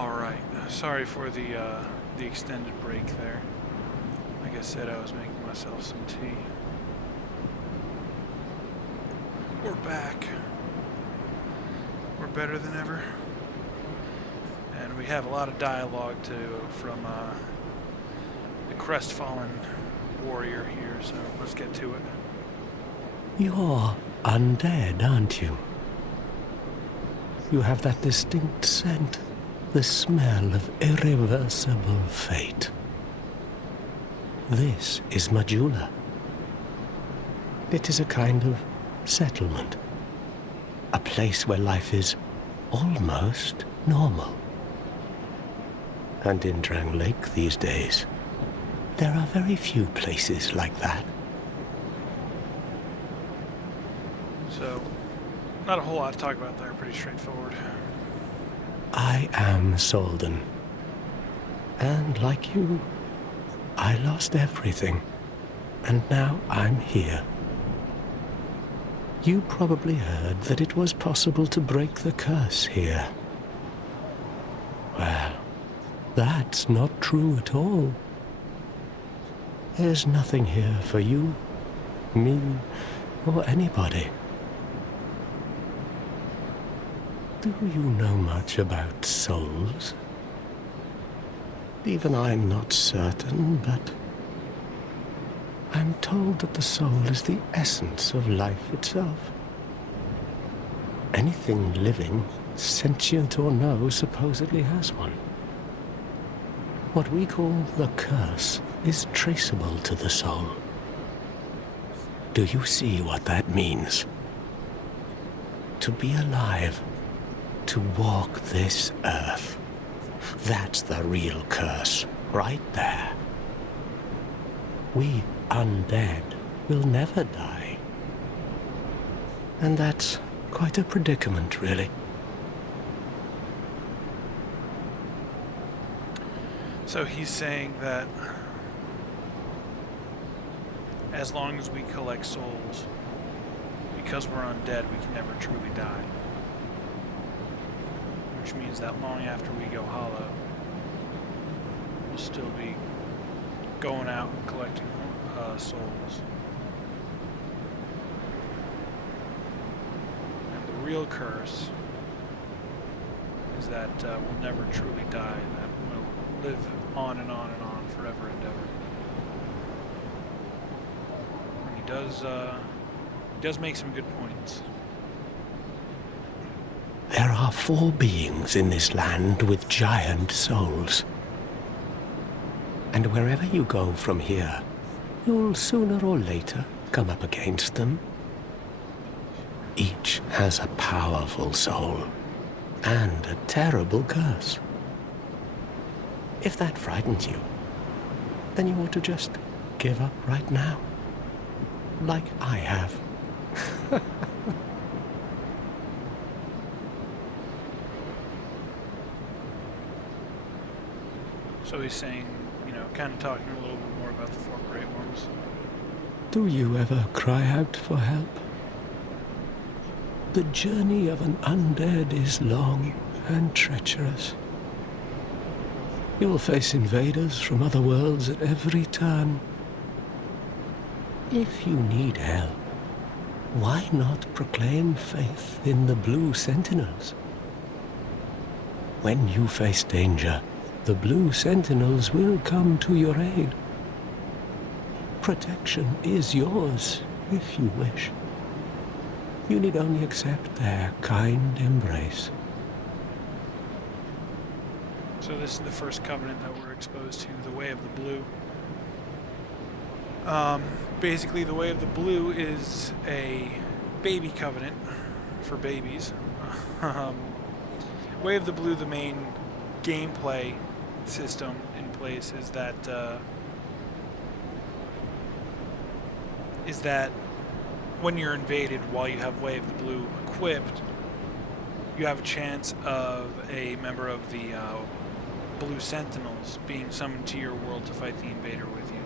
Alright, sorry for the extended break there. Like I said, I was making myself some tea. We're back. We're better than ever. And we have a lot of dialogue from the crestfallen warrior here, so let's get to it. You're undead, aren't you? You have that distinct scent, the smell of irreversible fate. This is Majula. It is a kind of settlement. A place where life is almost normal. And in Drang Lake these days, there are very few places like that. So, not a whole lot to talk about there, pretty straightforward. I am Solden. And like you, I lost everything. And now I'm here. You probably heard that it was possible to break the curse here. Well, that's not true at all. There's nothing here for you, me, or anybody. Do you know much about souls? Even I'm not certain, but I'm told that the soul is the essence of life itself. Anything living, sentient or no, supposedly has one. What we call the curse is traceable to the soul. Do you see what that means? To be alive, to walk this earth. That's the real curse, right there. We undead will never die. And that's quite a predicament, really. So he's saying that as long as we collect souls, because we're undead, we can never truly die. Which means that long after we go hollow, we'll still be going out and collecting souls. And the real curse is that we'll never truly die, that we'll live on and on and on forever and ever. And he does make some good points. There are 4 beings in this land with giant souls. And wherever you go from here, you'll sooner or later come up against them. Each has a powerful soul and a terrible curse. If that frightens you, then you ought to just give up right now, like I have. So he's saying, you know, kind of talking a little bit more about the 4 great ones. Do you ever cry out for help? The journey of an undead is long and treacherous. You'll face invaders from other worlds at every turn. If you need help, why not proclaim faith in the Blue Sentinels? When you face danger, the Blue Sentinels will come to your aid. Protection is yours, if you wish. You need only accept their kind embrace. So this is the first covenant that we're exposed to, the Way of the Blue. Basically, the Way of the Blue is a baby covenant for babies. Way of the Blue, the main gameplay system in place is that when you're invaded while you have Way of the Blue equipped, you have a chance of a member of the Blue Sentinels being summoned to your world to fight the invader with you.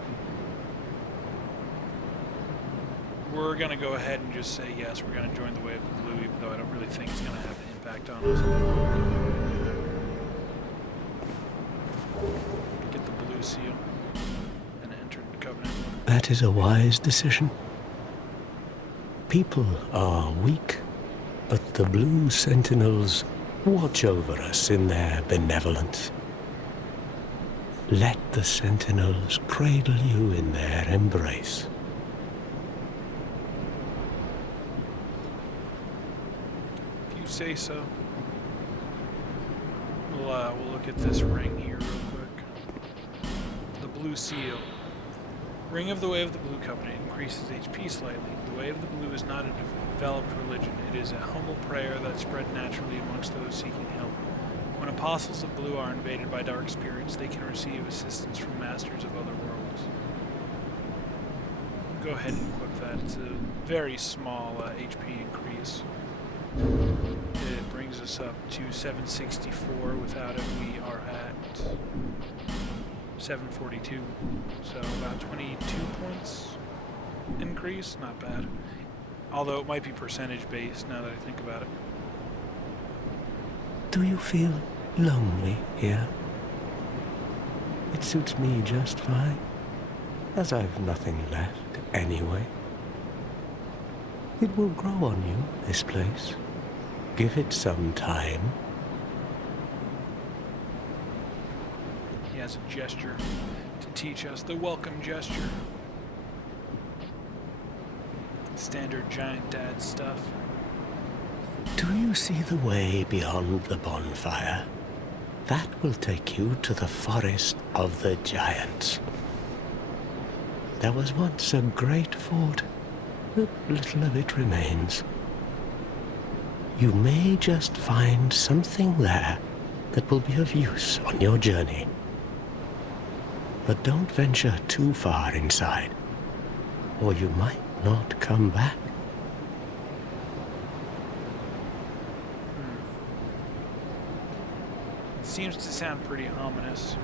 We're going to go ahead and just say yes, we're going to join the Way of the Blue, even though I don't really think it's going to have an impact on us. Get the blue seal and enter Covenant. That is a wise decision. People are weak, but the blue sentinels watch over us in their benevolence. Let the sentinels cradle you in their embrace. If you say so. We'll look at this ring here real quick. The blue seal. Ring of the Way of the Blue Covenant increases HP slightly. The Way of the Blue is not a developed religion. It is a humble prayer that spread naturally amongst those seeking help. When apostles of blue are invaded by dark spirits, they can receive assistance from masters of other worlds. Go ahead and equip that. It's a very small HP increase. It brings us up to 764. Without it, we are at 742. So about 22 points increase. Not bad. Although it might be percentage based now that I think about it. Do you feel lonely here? It suits me just fine, as I've nothing left anyway. It will grow on you, this place. Give it some time. He has a gesture to teach us the welcome gesture. Standard giant dad stuff. Do you see the way beyond the bonfire? That will take you to the forest of the giants. There was once a great fort, but little of it remains. You may just find something there that will be of use on your journey. But don't venture too far inside, or you might not come back. Seems to sound pretty ominous.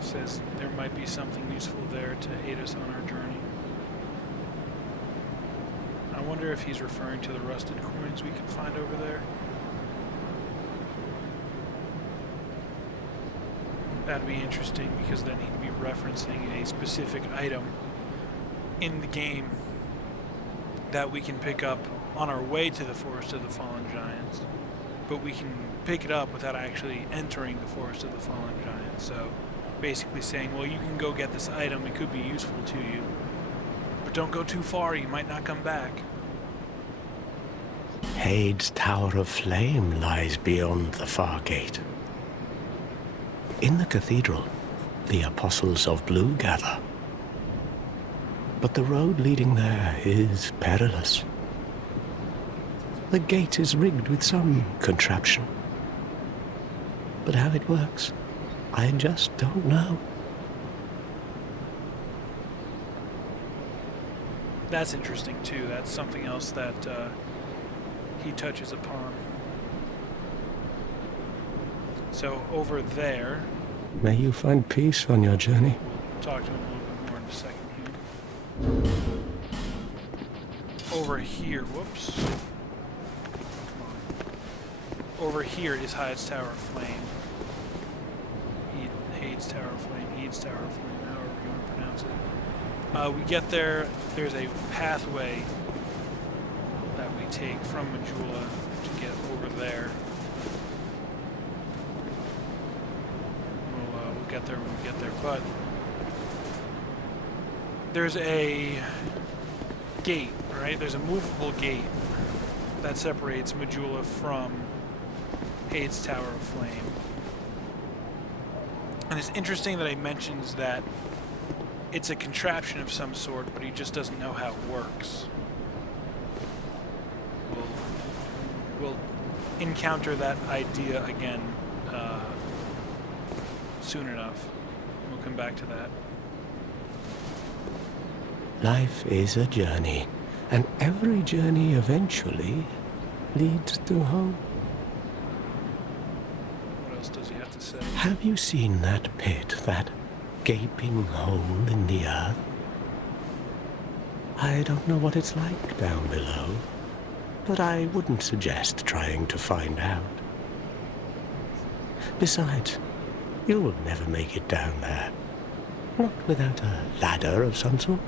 Says there might be something useful there to aid us on our journey. I wonder if he's referring to the rusted coins we can find over there. That'd be interesting because then he'd be referencing a specific item in the game that we can pick up on our way to the Forest of the Fallen Giants, but we can pick it up without actually entering the Forest of the Fallen Giants. So basically saying, well, you can go get this item, it could be useful to you, but don't go too far, you might not come back. Hade's Tower of Flame lies beyond the far gate. In the cathedral, the Apostles of Blue gather. But the road leading there is perilous. The gate is rigged with some contraption. But how it works, I just don't know. That's interesting too. That's something else that he touches upon. So over there... May you find peace on your journey. We'll talk to him a little bit more in a second here. Over here, whoops. Over here is Hyde's Tower of Flame. Hade's Tower of Flame, Hade's Tower of Flame, however you want to pronounce it. We get there, there's a pathway that we take from Majula to get over there. We'll get there when we get there, but there's a gate, right? There's a movable gate that separates Majula from Hade's Tower of Flame. And it's interesting that he mentions that it's a contraption of some sort, but he just doesn't know how it works. We'll encounter that idea again soon enough. We'll come back to that. Life is a journey, and every journey eventually leads to home. What else does he have to say? Have you seen that pit, that gaping hole in the earth? I don't know what it's like down below, but I wouldn't suggest trying to find out. Besides, you'll never make it down there. Not without a ladder of some sort.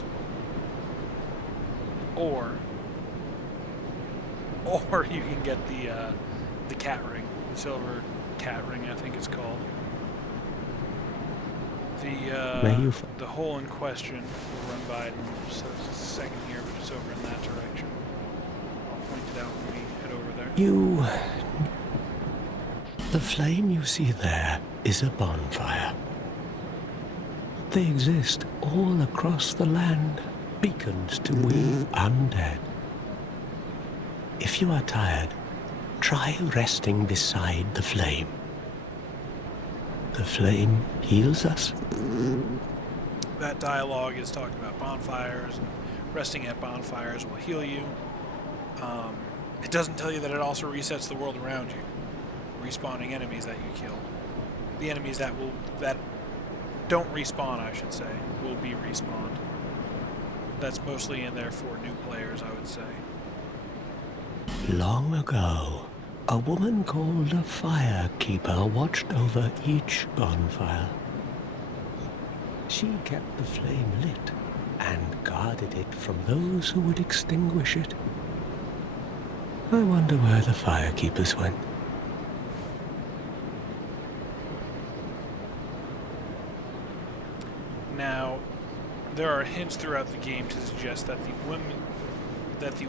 Or you can get the cat ring, the silver cat ring, I think it's called. The hole in question, we'll run by it in just a second here, but it's over in that direction. I'll point it out when we head over there. The flame you see there is a bonfire. They exist all across the land, beacons to we undead. If you are tired, try resting beside the flame. The flame heals us. That dialogue is talking about bonfires, and resting at bonfires will heal you. It doesn't tell you that it also resets the world around you, respawning enemies that you kill. The enemies that don't respawn, I should say, will be respawned. That's mostly in there for new players, I would say. Long ago, a woman called a firekeeper watched over each bonfire. She kept the flame lit and guarded it from those who would extinguish it. I wonder where the firekeepers went. Now, there are hints throughout the game to suggest that the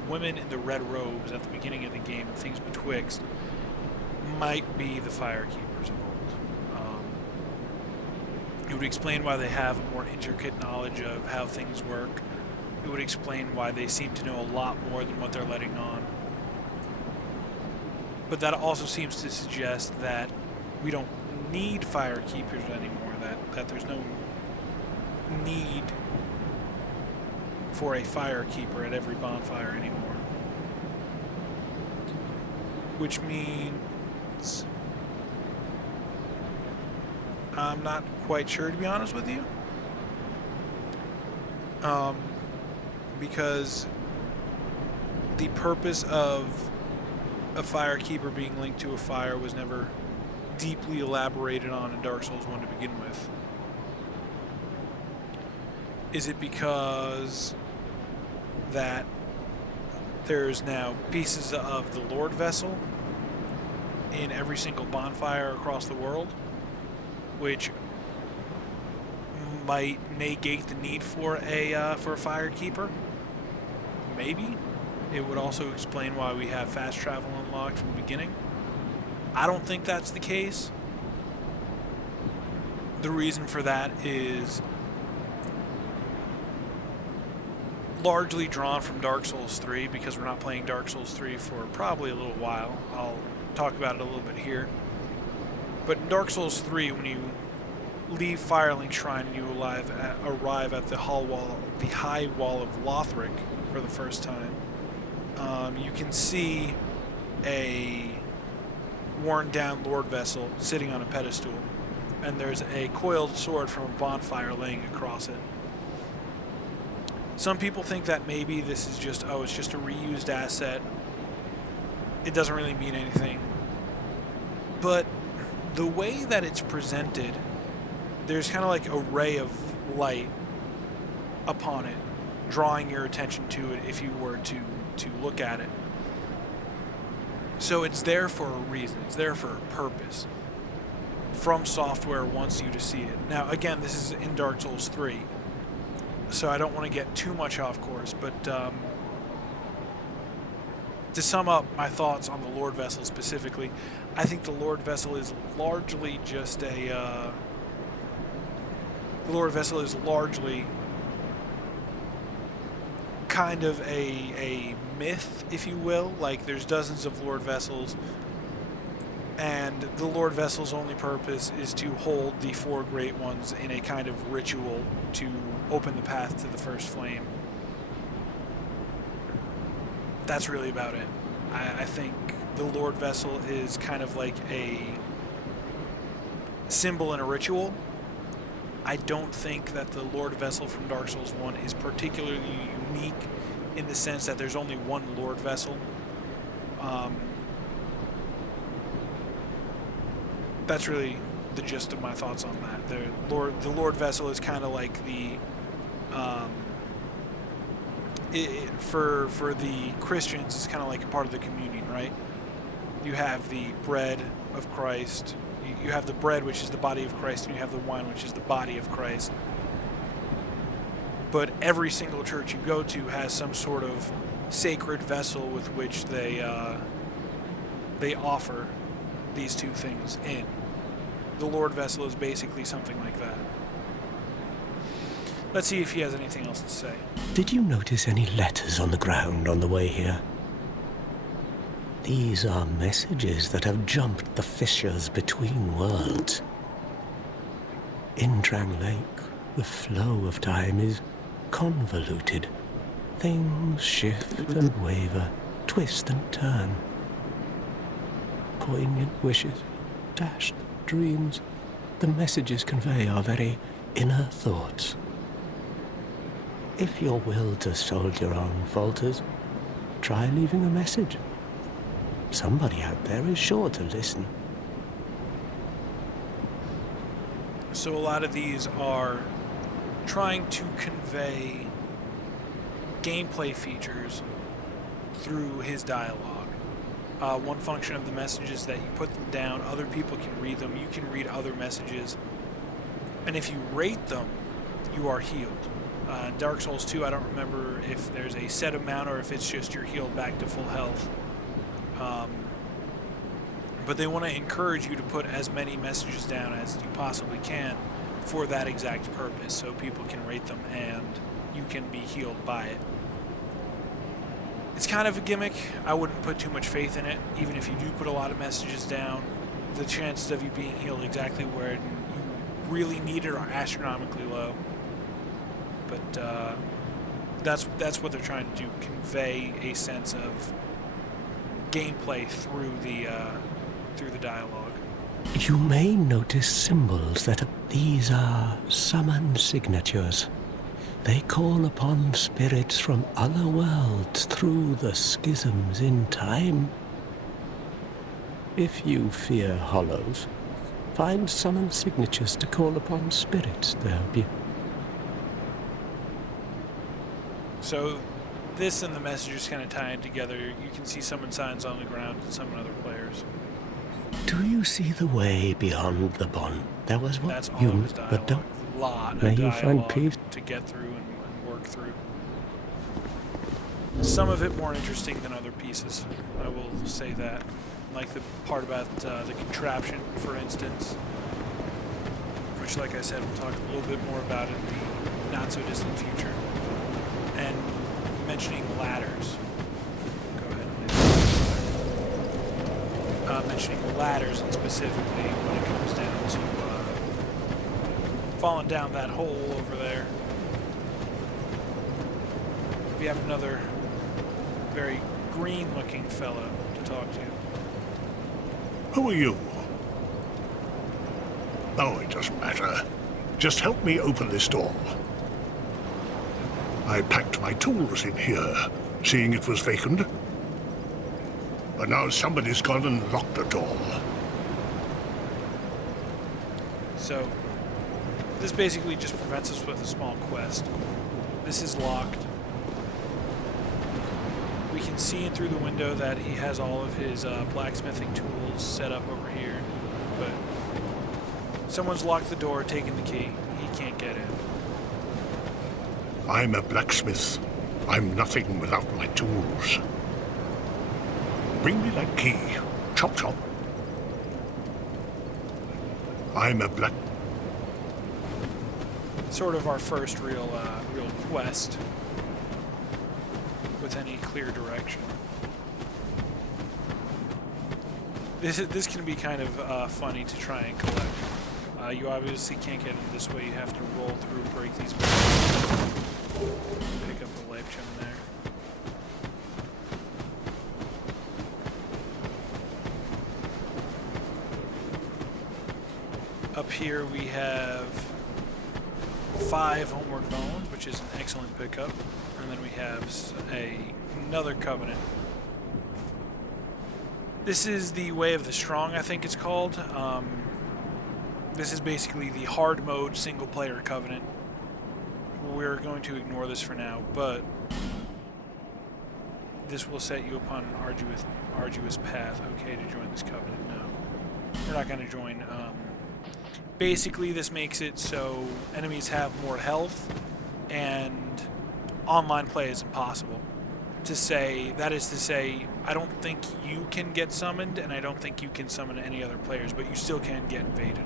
women in the red robes at the beginning of the game and things betwixt might be the firekeepers of old. It would explain why they have a more intricate knowledge of how things work. It would explain why they seem to know a lot more than what they're letting on. But that also seems to suggest that we don't need firekeepers anymore, that there's no need for a firekeeper at every bonfire anymore. Which means I'm not quite sure, to be honest with you. Because the purpose of a firekeeper being linked to a fire was never deeply elaborated on in Dark Souls 1 to begin with. Is it because that there's now pieces of the Lord Vessel in every single bonfire across the world, which might negate the need for a firekeeper? Maybe. It would also explain why we have fast travel unlocked from the beginning. I don't think that's the case. The reason for that is largely drawn from Dark Souls 3, because we're not playing Dark Souls 3 for probably a little while. I'll talk about it a little bit here. But in Dark Souls 3, when you leave Firelink Shrine and you arrive at the high wall of Lothric for the first time, you can see a worn down Lord Vessel sitting on a pedestal, and there's a coiled sword from a bonfire laying across it. Some people think that maybe this is just, it's just a reused asset. It doesn't really mean anything. But the way that it's presented, there's kind of like a ray of light upon it, drawing your attention to it if you were to look at it. So it's there for a reason. It's there for a purpose. From Software wants you to see it. Now, again, this is in Dark Souls 3, so I don't want to get too much off course, but to sum up my thoughts on the Lord Vessel specifically, I think the Lord Vessel is largely just a... the Lord Vessel is largely kind of a myth, if you will. Like, there's dozens of Lord Vessels, and the Lord Vessel's only purpose is to hold the four great ones in a kind of ritual to open the path to the first flame. That's really about it. I think the Lord Vessel is kind of like a symbol and a ritual. I don't think that the Lord Vessel from Dark Souls 1 is particularly unique in the sense that there's only one Lord that's really the gist of my thoughts on that. The Lord Vessel is kind of like the for the Christians, it's kind of like a part of the communion, right? You have the bread of Christ. You have the bread, which is the body of Christ, and you have the wine, which is the body of Christ. But every single church you go to has some sort of sacred vessel with which they offer these two things in. The Lord Vessel is basically something like that. Let's see if he has anything else to say. Did you notice any letters on the ground on the way here? These are messages that have jumped the fissures between worlds. In Drang Lake, the flow of time is convoluted. Things shift and waver, twist and turn. Poignant wishes, dashed dreams. The messages convey our very inner thoughts. If your will to soldier on falters, try leaving a message. Somebody out there is sure to listen. So a lot of these are trying to convey gameplay features through his dialogue. One function of the message is that you put them down, other people can read them, you can read other messages, and if you rate them, you are healed. In Dark Souls 2, I don't remember if there's a set amount or if it's just you're healed back to full health. But they want to encourage you to put as many messages down as you possibly can for that exact purpose, so people can rate them and you can be healed by it. It's kind of a gimmick. I wouldn't put too much faith in it. Even if you do put a lot of messages down, the chances of you being healed exactly where you really need it are astronomically low. But that's what they're trying to do, convey a sense of gameplay through the dialogue. You may notice symbols these are summon signatures. They call upon spirits from other worlds through the schisms in time. If you fear hollows, find summon signatures to call upon spirits to help you. So this and the messages kind of tie in together. You can see summon signs on the ground and summon other players. Do you see the way beyond the bond? That was what That's all you of his dialogue. but don't. A lot May of you find dialogue peace to get through and work through. Some of it more interesting than other pieces, I will say that. Like the part about the contraption, for instance, which, like I said, we'll talk a little bit more about in the not-so-distant future. And mentioning ladders. Go ahead and mentioning ladders, and specifically when it comes down to falling down that hole over there. We have another very green-looking fellow to talk to. Who are you? Oh, it doesn't matter. Just help me open this door. I packed my tools in here, seeing it was vacant. But now somebody's gone and locked the door. So, this basically just prevents us with a small quest. This is locked. We can see in through the window that he has all of his blacksmithing tools set up over here, but someone's locked the door, taken the key. He can't get in. I'm a blacksmith. I'm nothing without my tools. Bring me that key. Chop chop. I'm a black... Sort of our first real quest with any clear direction. This can be kind of funny to try and collect. You obviously can't get in this way. You have to roll through, break these barriers. Pick up the life gem there. Up here we have 5 homeward bones, which is an excellent pickup. And then we have another covenant. This is the Way of the Strong, I think it's called. This is basically the hard mode single-player Covenant. We're going to ignore this for now, but this will set you upon an arduous path. Okay, to join this Covenant? No. We're not going to join. Basically, this makes it so enemies have more health, and online play is impossible. That is to say, I don't think you can get summoned, and I don't think you can summon any other players, but you still can get invaded.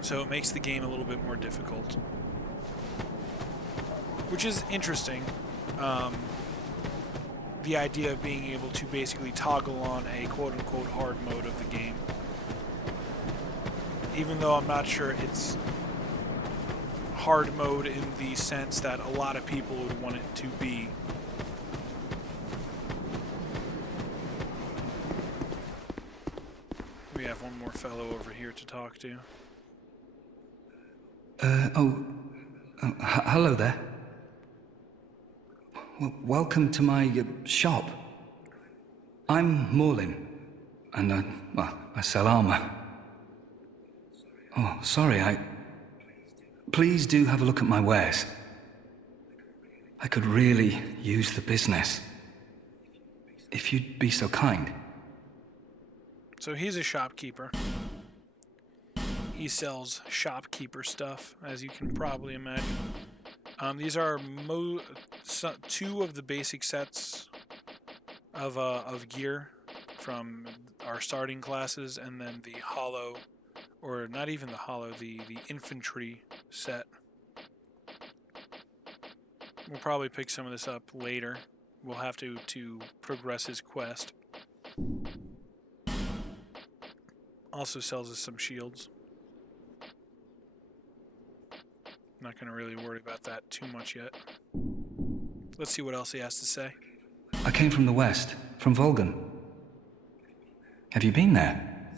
So it makes the game a little bit more difficult. Which is interesting. The idea of being able to basically toggle on a quote-unquote hard mode of the game. Even though I'm not sure it's hard mode in the sense that a lot of people would want it to be. We have one more fellow over here to talk to. Hello there. Well, welcome to my shop. I'm Morlin, and I sell armor. Oh, sorry, Please do have a look at my wares. I could really use the business. If you'd be so kind. So he's a shopkeeper. He sells shopkeeper stuff, as you can probably imagine. These are two of the basic sets of gear from our starting classes, and then the hollow, or not even the hollow, the infantry set. We'll probably pick some of this up later. We'll have to progress his quest. Also sells us some shields. Not going to really worry about that too much yet. Let's see what else he has to say. I came from the west, from Volgan. Have you been there?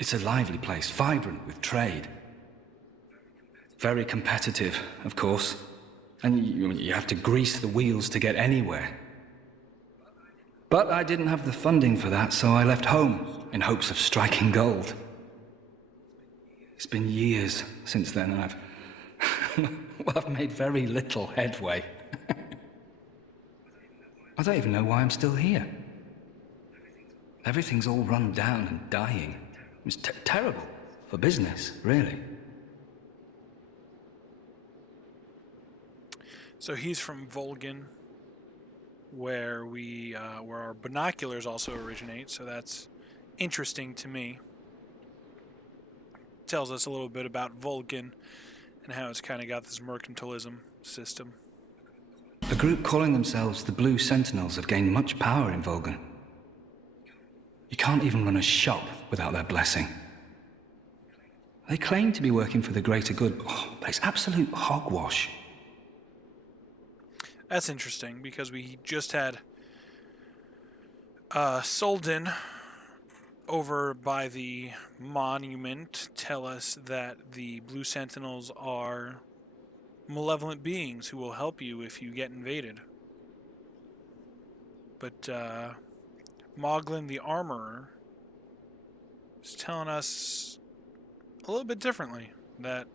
It's a lively place, vibrant with trade. Very competitive, of course. And you have to grease the wheels to get anywhere. But I didn't have the funding for that, so I left home in hopes of striking gold. It's been years since then, and I've made very little headway. I don't even know why I'm still here. Everything's all run down and dying. It's terrible for business, really. So he's from Volgan, where where our binoculars also originate. So that's interesting to me. Tells us a little bit about Volgan and how it's kind of got this mercantilism system. A group calling themselves the Blue Sentinels have gained much power in Volgan. You can't even run a shop without their blessing. They claim to be working for the greater good, but it's absolute hogwash. That's interesting, because we just had Soldan over by the monument tell us that the Blue Sentinels are malevolent beings who will help you if you get invaded. But Moglin the Armorer is telling us a little bit differently, that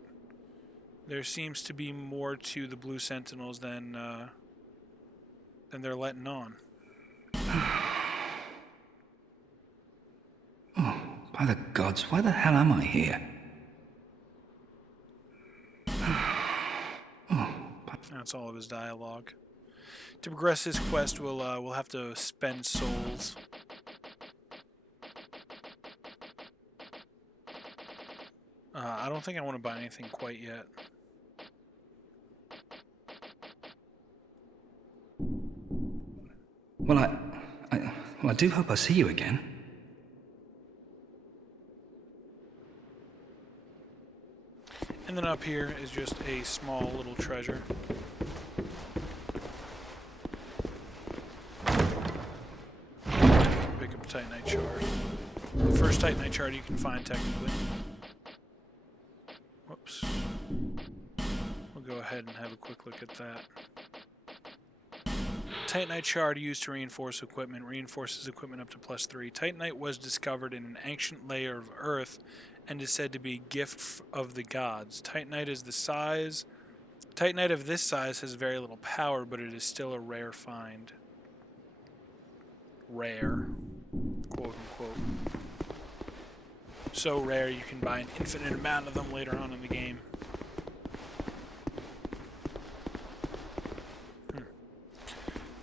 there seems to be more to the Blue Sentinels than they're letting on. Oh, by the gods, why the hell am I here? That's all of his dialogue. To progress his quest, we'll have to spend souls. I don't think I want to buy anything quite yet. Well, I do hope I see you again. And then up here is just a small little treasure. Pick up a Titanite shard. The first Titanite shard you can find, technically. Whoops. We'll go ahead and have a quick look at that. Titanite shard used to reinforce equipment. Reinforces equipment up to +3. Titanite was discovered in an ancient layer of earth and is said to be gift of the gods. Titanite is the size. Titanite of this size has very little power, but it is still a rare find. Rare, quote unquote. So rare you can buy an infinite amount of them later on in the game.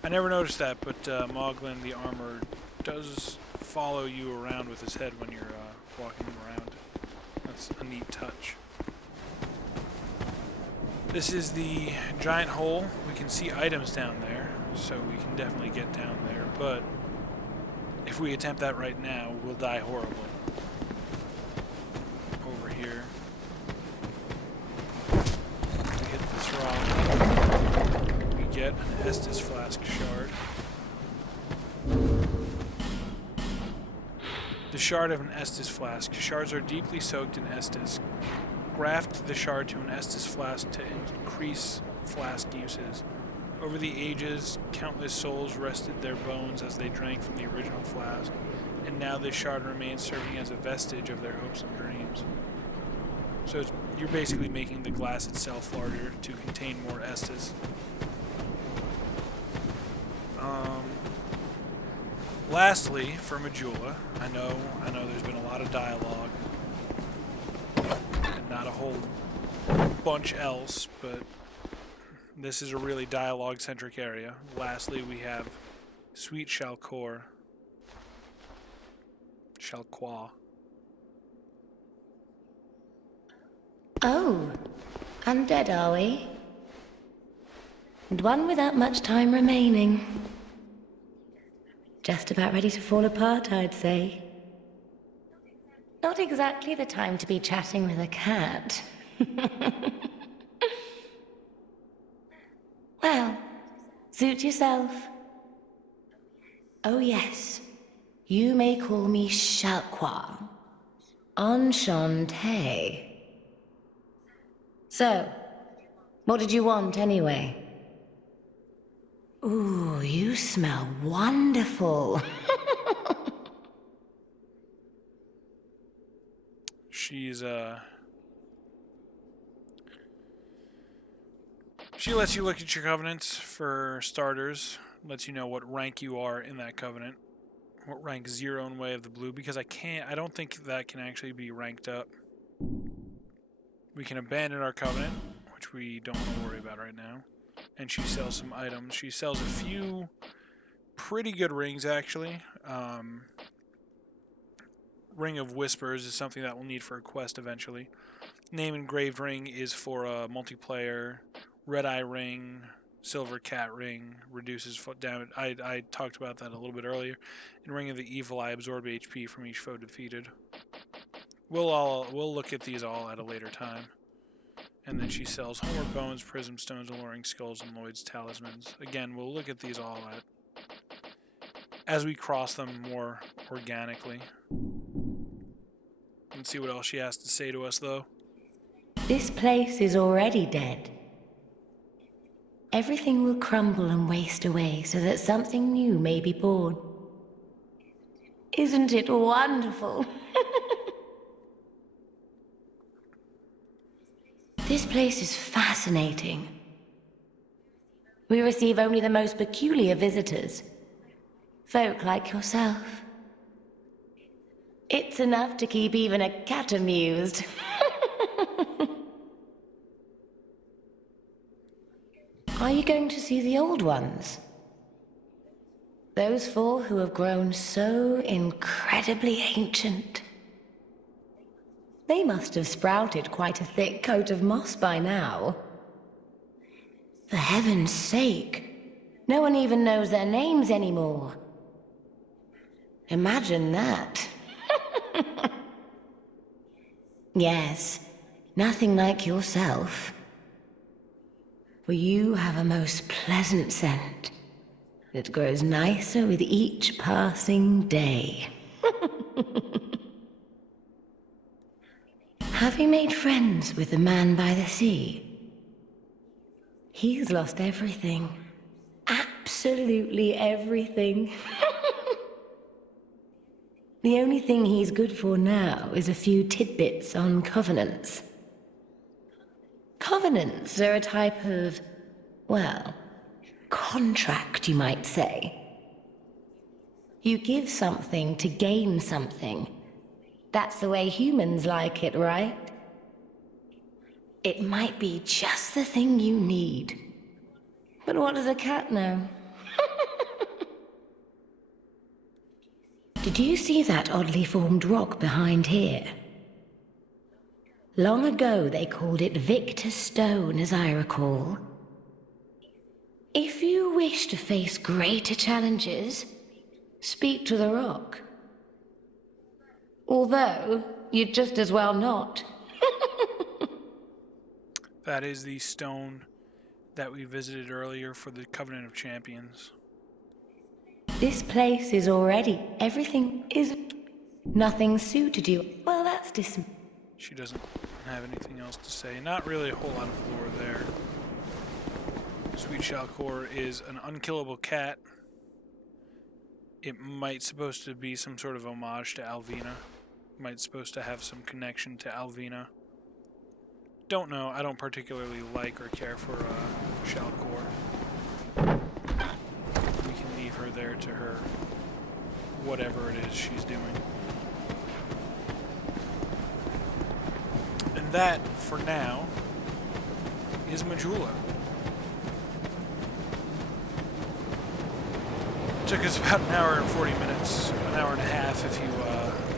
I never noticed that, but Moglin the armor does follow you around with his head when you're walking him around. That's a neat touch. This is the giant hole. We can see items down there, so we can definitely get down there, but if we attempt that right now, we'll die horribly. Over here. We hit this rock. We get an Estus flask shard. The shard of an Estus flask. Shards are deeply soaked in Estus. Graft the shard to an Estus flask to increase flask uses. Over the ages, countless souls rested their bones as they drank from the original flask, and now this shard remains serving as a vestige of their hopes and dreams. So you're basically making the glass itself larger to contain more Estus. Lastly, for Majula, I know there's been a lot of dialogue, and not a whole bunch else, but this is a really dialogue-centric area. Lastly, we have Sweet Shalcor. Shalqua. Oh, undead are we? And one without much time remaining. Just about ready to fall apart, I'd say. Not exactly the time to be chatting with a cat. Well, suit yourself. Oh yes, you may call me Shalqua. Enchanté. So, what did you want anyway? Ooh, you smell wonderful. She's, she lets you look at your covenants for starters. Lets you know what rank you are in that covenant. What rank is your own way of the blue, because I don't think that can actually be ranked up. We can abandon our covenant, which we don't want to worry about right now. And she sells some items. She sells a few pretty good rings, actually. Ring of Whispers is something that we'll need for a quest eventually. Name engraved ring is for a multiplayer. Red Eye ring, Silver Cat ring, reduces foot damage. I talked about that a little bit earlier. And Ring of the Evil Eye, absorb HP from each foe defeated. We'll look at these all at a later time. And then she sells Homeward Bones, Prism Stones, Alluring Skulls, and Lloyd's Talismans. Again, we'll look at these all as we cross them more organically. And see what else she has to say to us, though. This place is already dead. Everything will crumble and waste away so that something new may be born. Isn't it wonderful? This place is fascinating. We receive only the most peculiar visitors. Folk like yourself. It's enough to keep even a cat amused. Are you going to see the old ones? Those four who have grown so incredibly ancient. They must have sprouted quite a thick coat of moss by now. For heaven's sake, no one even knows their names anymore. Imagine that. Yes, nothing like yourself. For you have a most pleasant scent. It grows nicer with each passing day. Have you made friends with the man by the sea? He's lost everything. Absolutely everything. The only thing he's good for now is a few tidbits on covenants. Covenants are a type of, well, contract, you might say. You give something to gain something. That's the way humans like it, right? It might be just the thing you need. But what does a cat know? Did you see that oddly formed rock behind here? Long ago they called it Victor Stone, as I recall. If you wish to face greater challenges, speak to the rock. Although, you'd just as well not. That is the stone that we visited earlier for the Covenant of Champions. This place is already... everything is... nothing suited you. Well, that's She doesn't have anything else to say. Not really a whole lot of lore there. Sweet Shalcor is an unkillable cat. It might supposed to be some sort of homage to Alvina. Might supposed to have some connection to Alvina. Don't know. I don't particularly like or care for Shalcor. We can leave her there to her whatever it is she's doing. And that, for now, is Majula. Took us about an hour and 40 minutes, an hour and a half if you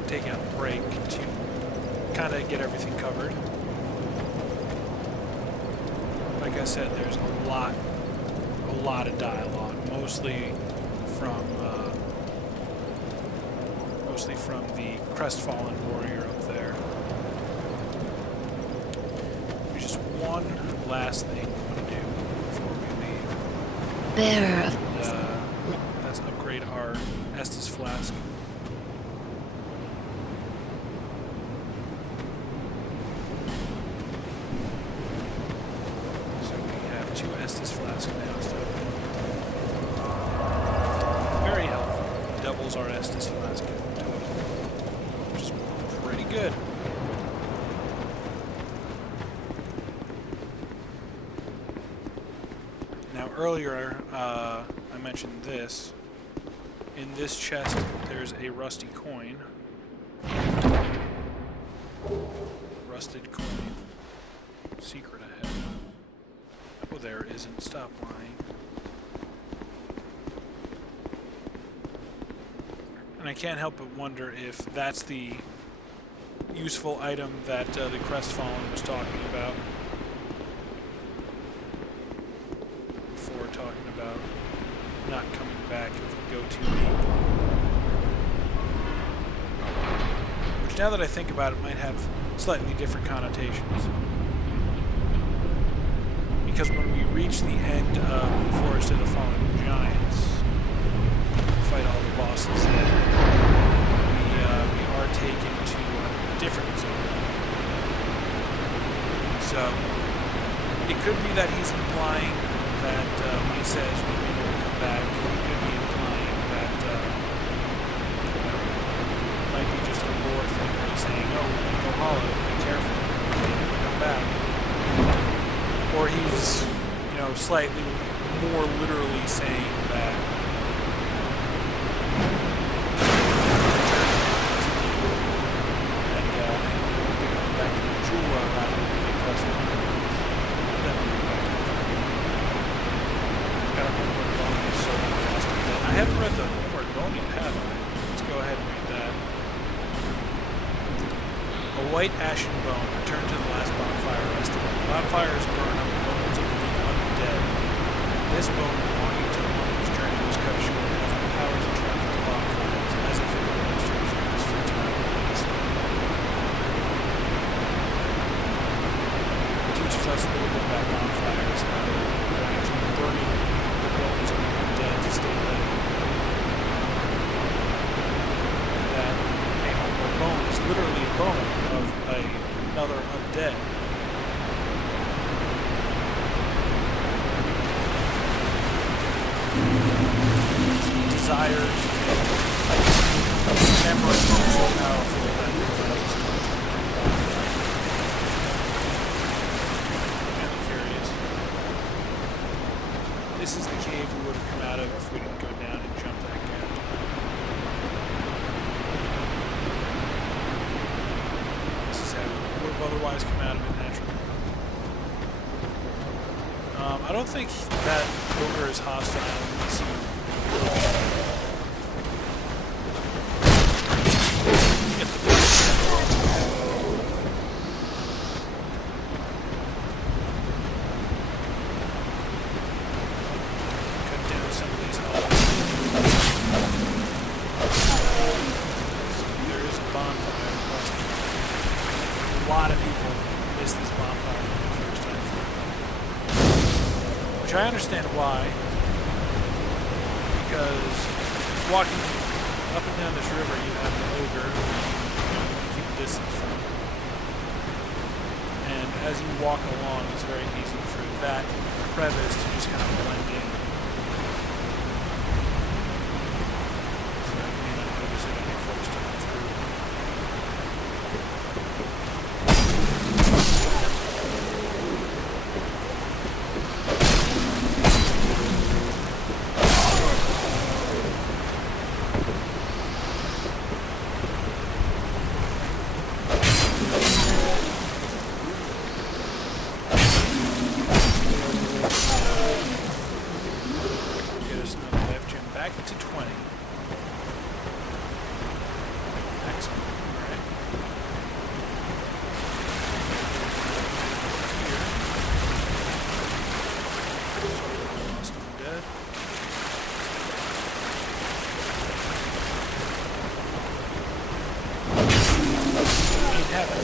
take out a break, to kind of get everything covered. Like I said, there's a lot of dialogue, mostly from the crestfallen warrior up there. There's just one last thing we want to do before we leave. Bearer of... That's upgrade our Estus flask. So we have 2 Estus flasks now instead of 1. Very helpful. Doubles our Estus flask total, which is pretty good. Now earlier, I mentioned this. In this chest, there's a rusty coin. Rusted coin. Secret ahead. Oh, there isn't. Stop lying. And I can't help but wonder if that's the useful item that the Crestfallen was talking about. Before talking about not coming back if we go too deep. Which, now that I think about it, might have slightly different connotations. Because when we reach the end of the Forest of the Fallen Giants, fight all the bosses there, we are taken to a different zone. So, it could be that he's implying that when he says we may never come back, he could be implying that it might be just a lore thing where he's saying, oh, when we go hollow, be careful, we may never come back. Or he's, slightly more literally saying that and going back to Majula rather than being present. I haven't read the Homeward Bone yet, have I? Let's go ahead and read that. A white ashen bone. Return to the last bonfire rested. Bonfires burn up the bones of the undead. And this bone belonging to one whose journey was cut short has the power to travel to bonfires, as if it were most reserves for time past. It teaches us a little bit about bonfires, how they're actually burning the bones of the undead to stay lit. And that a Homeward Bone is literally a bone of another undead. Desires and memories This is the cave we would have come out of if we didn't go down and jump that gap. This is how we would have otherwise come out of it naturally. I don't think that ogre is hostile unless you get the cut down some of these hallways. There is a bonfire across the map. A lot of people miss this bonfire for the first time through. Which I understand why, because walking up and down this river, you have the ogre who you keep a distance from. And as you walk along, it's very easy for that crevice to just kind of blend in. So you may not notice it on your first time through.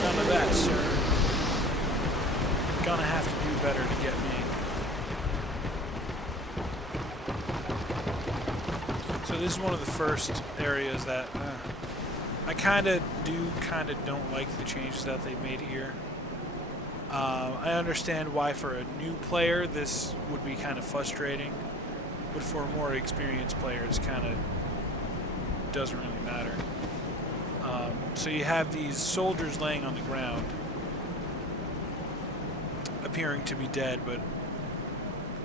None of that, sir. Gonna have to do better to get me. So this is one of the first areas that I kind of don't like the changes that they made here. I understand why for a new player this would be kind of frustrating, but for a more experienced player it's kind of doesn't really matter. So you have these soldiers laying on the ground, appearing to be dead, but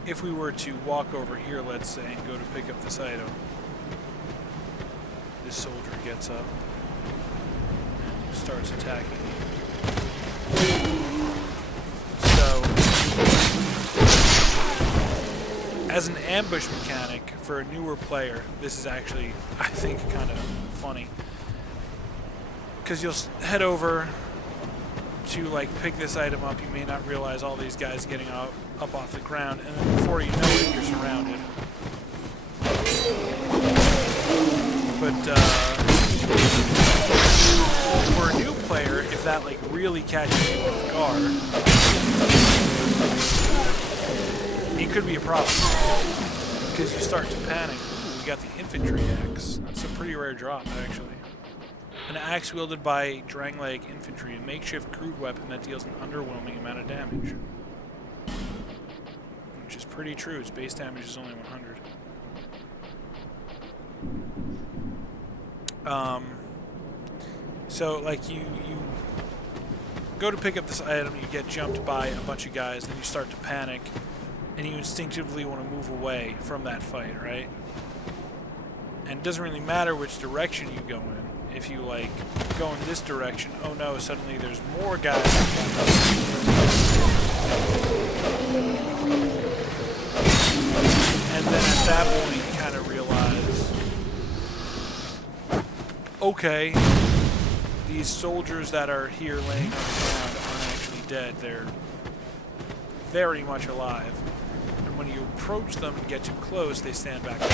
if we were to walk over here, let's say, and go to pick up this item, this soldier gets up and starts attacking you. So, as an ambush mechanic for a newer player, this is actually, I think, kind of funny. Because you'll head over to like pick this item up, you may not realize all these guys getting up off the ground, and then before you know it, you're surrounded. But for a new player, if that like really catches you off guard, it could be a problem because you start to panic. Ooh, we got the infantry axe. That's a pretty rare drop, actually. An axe wielded by Drangleic infantry, a makeshift crude weapon that deals an underwhelming amount of damage. Which is pretty true, its base damage is only 100. So, like, you go to pick up this item, you get jumped by a bunch of guys, then you start to panic, and you instinctively want to move away from that fight, right? And it doesn't really matter which direction you go in. If you, like, go in this direction, oh no, suddenly there's more guys. And then at that point you kind of realize, okay, these soldiers that are here laying on the ground aren't actually dead. They're very much alive. And when you approach them and get too close, they stand back down.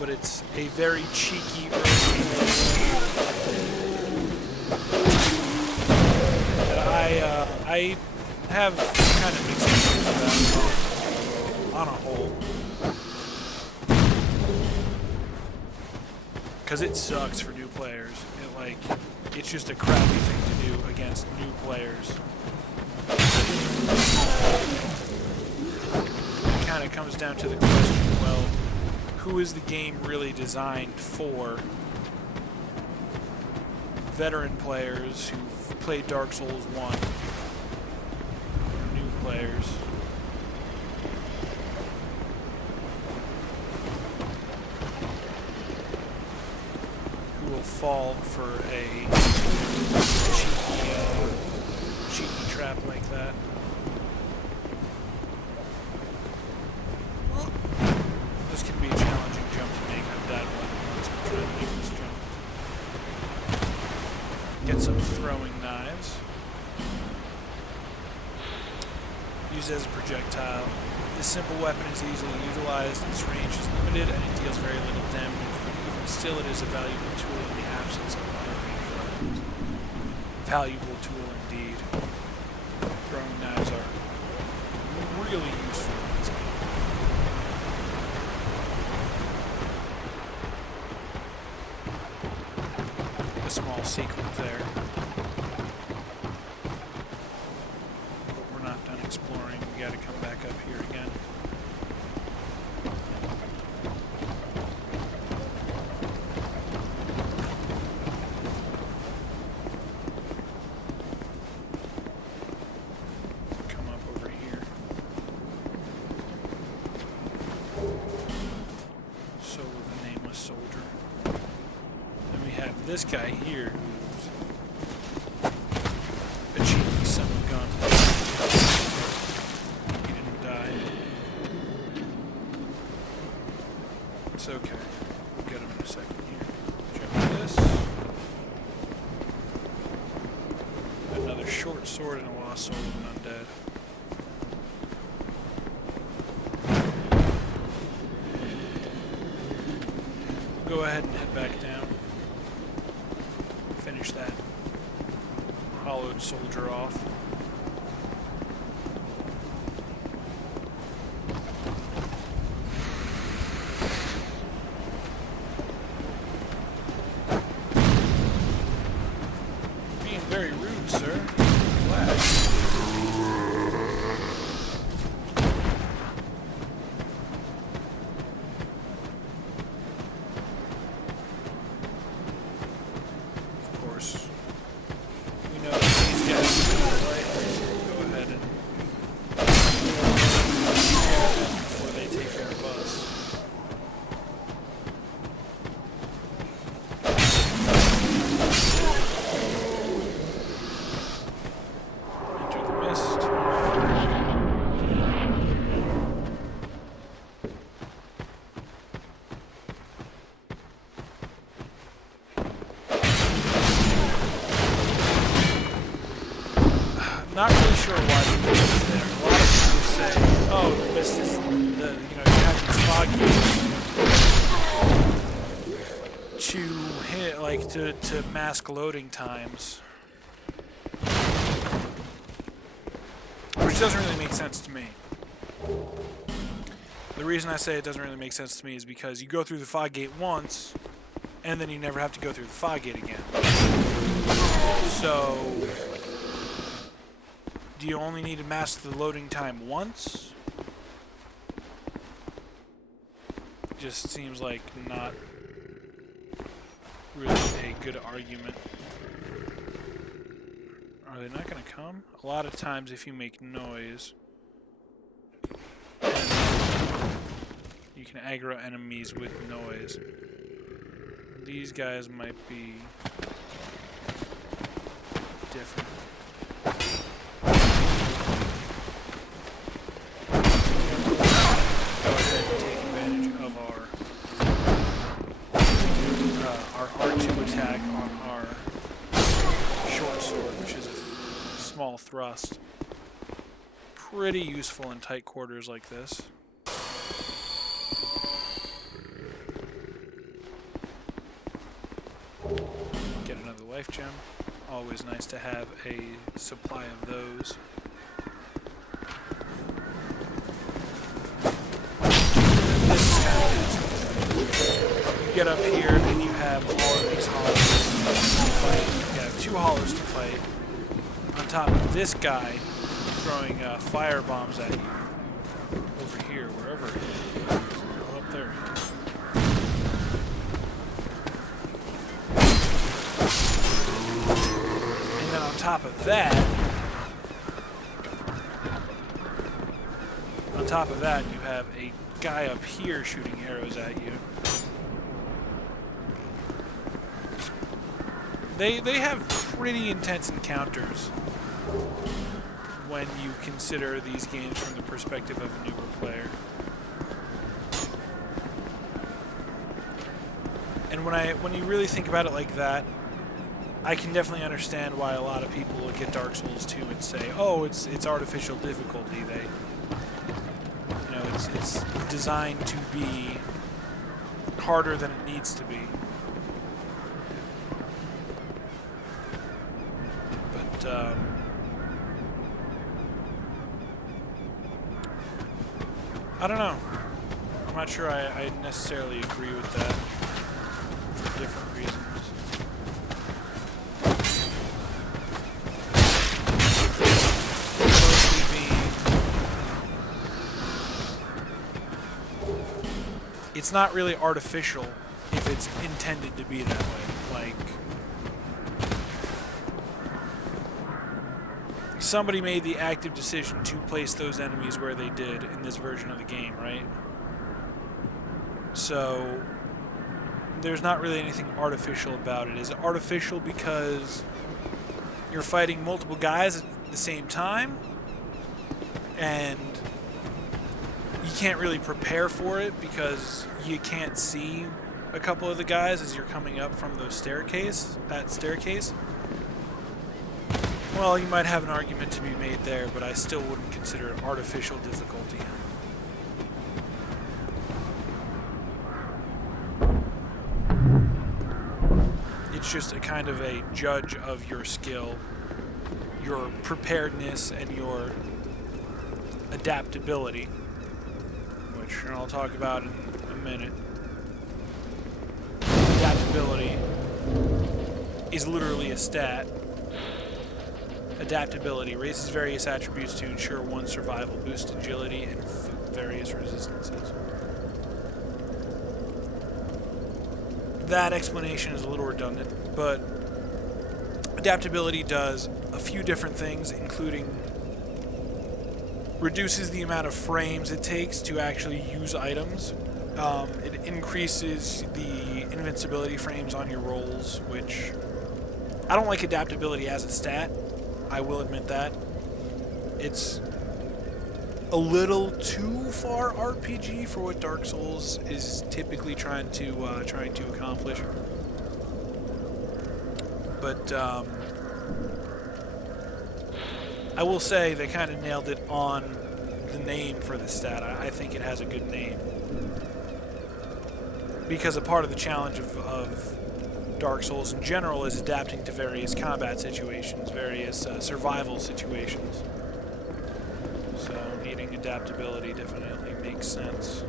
But it's a very cheeky that I have kind of mixed feelings about on a whole. Because it sucks for new players. It's just a crappy thing to do against new players. It kind of comes down to the question, well, who is the game really designed for? Veteran players who've played Dark Souls 1, new fall for a cheeky trap like that. This can be a challenging jump to make. I've died once been trying to make this jump. Get some throwing knives. Used as a projectile. This simple weapon is easily utilized, its range is limited, and it deals very little damage, but even still it is a valuable tool in the absence of other ranged weapons. Valuable tool indeed. Throwing knives are really useful in this game. A small secret there. But we're not done exploring, we gotta come back up here again. Come up over here. Soul of the Nameless Soldier. Then we have this guy here who's a cheeky son of a gun. He didn't die. It's okay. We'll get him in a second here. Jump this. Another short sword and a lost soul of an undead. We'll go ahead and head back down. Finish that hollowed soldier off. Being very rude, sir. Relax. Of course. We know that these guys are right, so we'll go ahead and before they take care of us. Enter the mist. Not really sure why the mist is there. A lot of people say, "Oh, the mist is the you have these fog to hit to mask loading times," which doesn't really make sense to me. The reason I say it doesn't really make sense to me is because you go through the fog gate once, and then you never have to go through the fog gate again. So, do you only need to mask the loading time once? Just seems like not really a good argument. Are they not going to come? A lot of times if you make noise, you can aggro enemies with noise. These guys might be different. Go ahead and take advantage of our R2 attack on our short sword, which is a small thrust. Pretty useful in tight quarters like this. Get another life gem. Always nice to have a supply of those. You get up here and you have all of these hollows to fight. You have two hollows to fight. On top of this guy throwing fire bombs at you. Over here, wherever it is. Oh, up there. And then on top of that, you have a guy up here shooting arrows at you. They have pretty intense encounters when you consider these games from the perspective of a newer player. And when you really think about it like that, I can definitely understand why a lot of people look at Dark Souls 2 and say, "Oh, it's artificial difficulty." It's designed to be harder than it needs to be. But I don't know. I'm not sure I necessarily agree with that for different reasons. It's not really artificial if it's intended to be that way. Like, somebody made the active decision to place those enemies where they did in this version of the game, right? So, there's not really anything artificial about it. Is it artificial because you're fighting multiple guys at the same time? And you can't really prepare for it because you can't see a couple of the guys as you're coming up from that staircase. Well, you might have an argument to be made there, but I still wouldn't consider it artificial difficulty. It's just a kind of a judge of your skill, your preparedness, and your adaptability, which I'll talk about in a minute. Adaptability is literally a stat. Adaptability raises various attributes to ensure one's survival, boost agility, and various resistances. That explanation is a little redundant, but adaptability does a few different things, including reduces the amount of frames it takes to actually use items. It increases the invincibility frames on your rolls, which I don't like adaptability as a stat. I will admit that. It's a little too far RPG for what Dark Souls is typically trying to accomplish. But I will say they kind of nailed it on the name for the stat. I think it has a good name. Because a part of the challenge of Dark Souls in general is adapting to various combat situations, various survival situations. So needing adaptability definitely makes sense.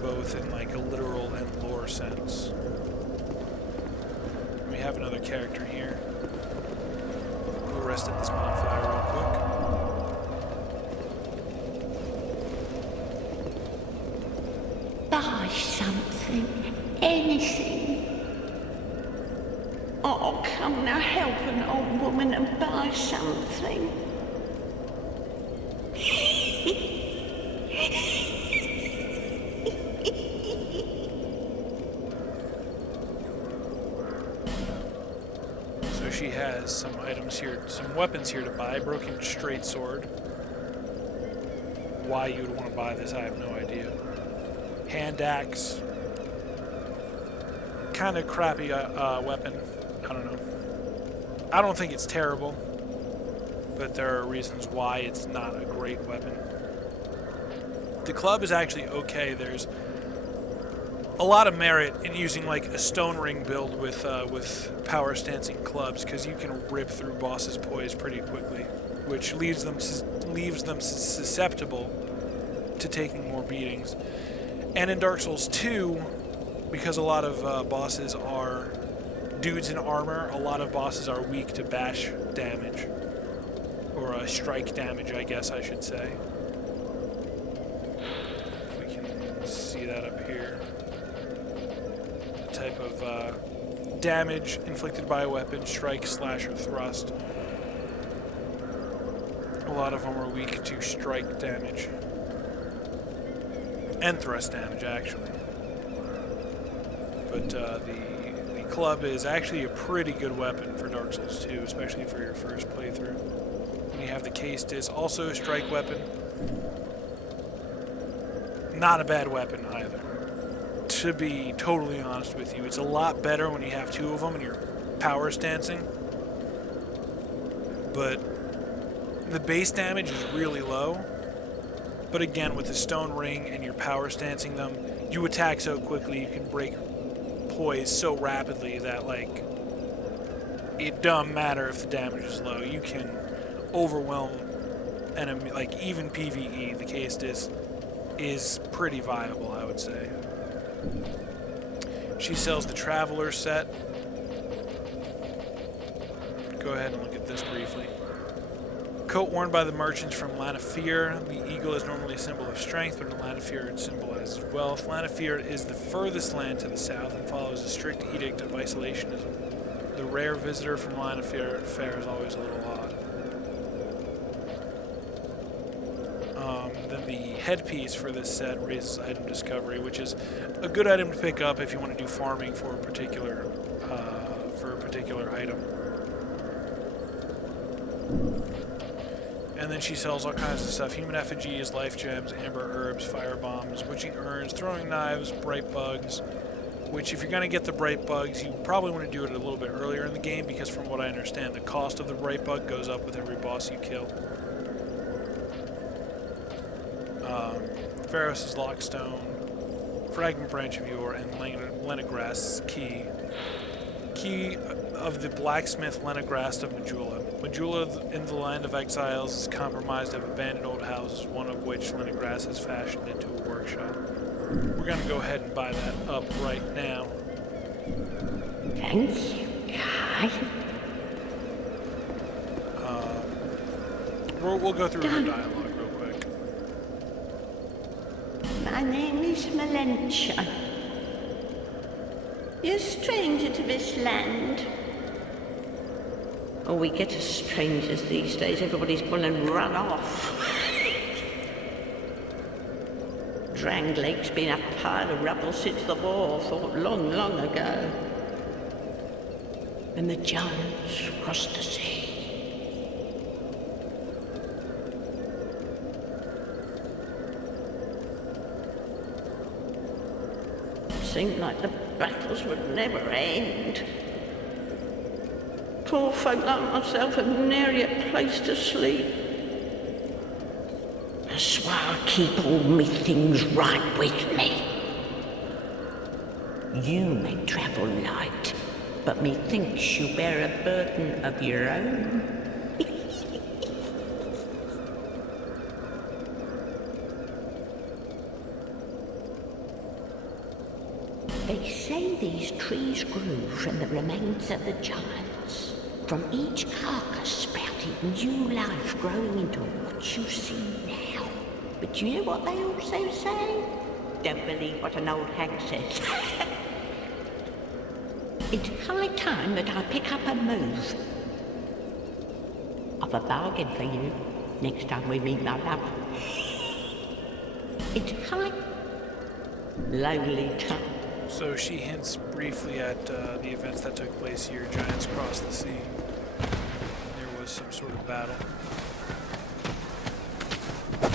Both in like a literal and lore sense. We have another character here. We'll rest at this bonfire real quick. Buy something, anything. Oh, come now, help an old woman and buy something. So she has some items here, some weapons here to buy. Broken straight sword. Why you would want to buy this, I have no idea. Hand axe. Kind of crappy weapon. I don't know. I don't think it's terrible, but there are reasons why it's not a great weapon. The club is actually okay. There's a lot of merit in using like a stone ring build with power stancing clubs, because you can rip through bosses' poise pretty quickly, which leaves them susceptible to taking more beatings. And in Dark Souls 2, because a lot of bosses are dudes in armor, a lot of bosses are weak to bash damage. Or strike damage, I guess I should say. If we can see that up here. The type of damage inflicted by a weapon, strike, slash, or thrust. A lot of them are weak to strike damage. And thrust damage, actually. But the club is actually a pretty good weapon for Dark Souls 2, especially for your first playthrough. When you have the case disc, also a strike weapon. Not a bad weapon either. To be totally honest with you, it's a lot better when you have two of them and you're power stancing. But the base damage is really low. But again, with the stone ring and you're power stancing them, you attack so quickly, you can break poise so rapidly that, like, it doesn't matter if the damage is low. You can overwhelm enemy, like, even PvE. The case disc is pretty viable, I would say. She sells the Traveler set. Go ahead and look at this briefly. Coat worn by the merchants from Lanafear. The eagle is normally a symbol of strength, but in Lanafear it symbolizes wealth. Lanafear is the furthest land to the south and follows a strict edict of isolationism. The rare visitor from Lanafear fares always a little odd. Then the headpiece for this set raises item discovery, which is a good item to pick up if you want to do farming for a particular item. And then she sells all kinds of stuff. Human effigies, life gems, amber herbs, fire bombs, witching urns, throwing knives, bright bugs. Which, if you're going to get the bright bugs, you probably want to do it a little bit earlier in the game, because from what I understand, the cost of the bright bug goes up with every boss you kill. Pharos' Lockstone, Fragment Branch of Yore, and Leningrast's Key. Key of the blacksmith Leningrast of Majula. Majula in the Land of Exiles is compromised of abandoned old houses, one of which Leningrast has fashioned into a workshop. We're going to go ahead and buy that up right now. Thank you, Guy. We'll go through her dialogue real quick. My name is Melentia. You're a stranger to this land. Oh, we get as strangers these days. Everybody's gone and run off. Dranglake's been a pile of rubble since the war fought long, long ago. When the giants crossed the sea. Seemed like the battles would never end. Poor folk like myself have nary a place to sleep. That's why I keep all me things right with me. You may travel light, but methinks you bear a burden of your own. They say these trees grew from the remains of the giants. From each carcass sprouted new life growing into what you see now. But you know what they also say? Don't believe what an old hag says. It's high time that I pick up a move. I've a bargain for you next time we meet, my love. It's high... Lonely time. So she hints briefly at the events that took place here. Giants crossed the sea. There was some sort of battle. We're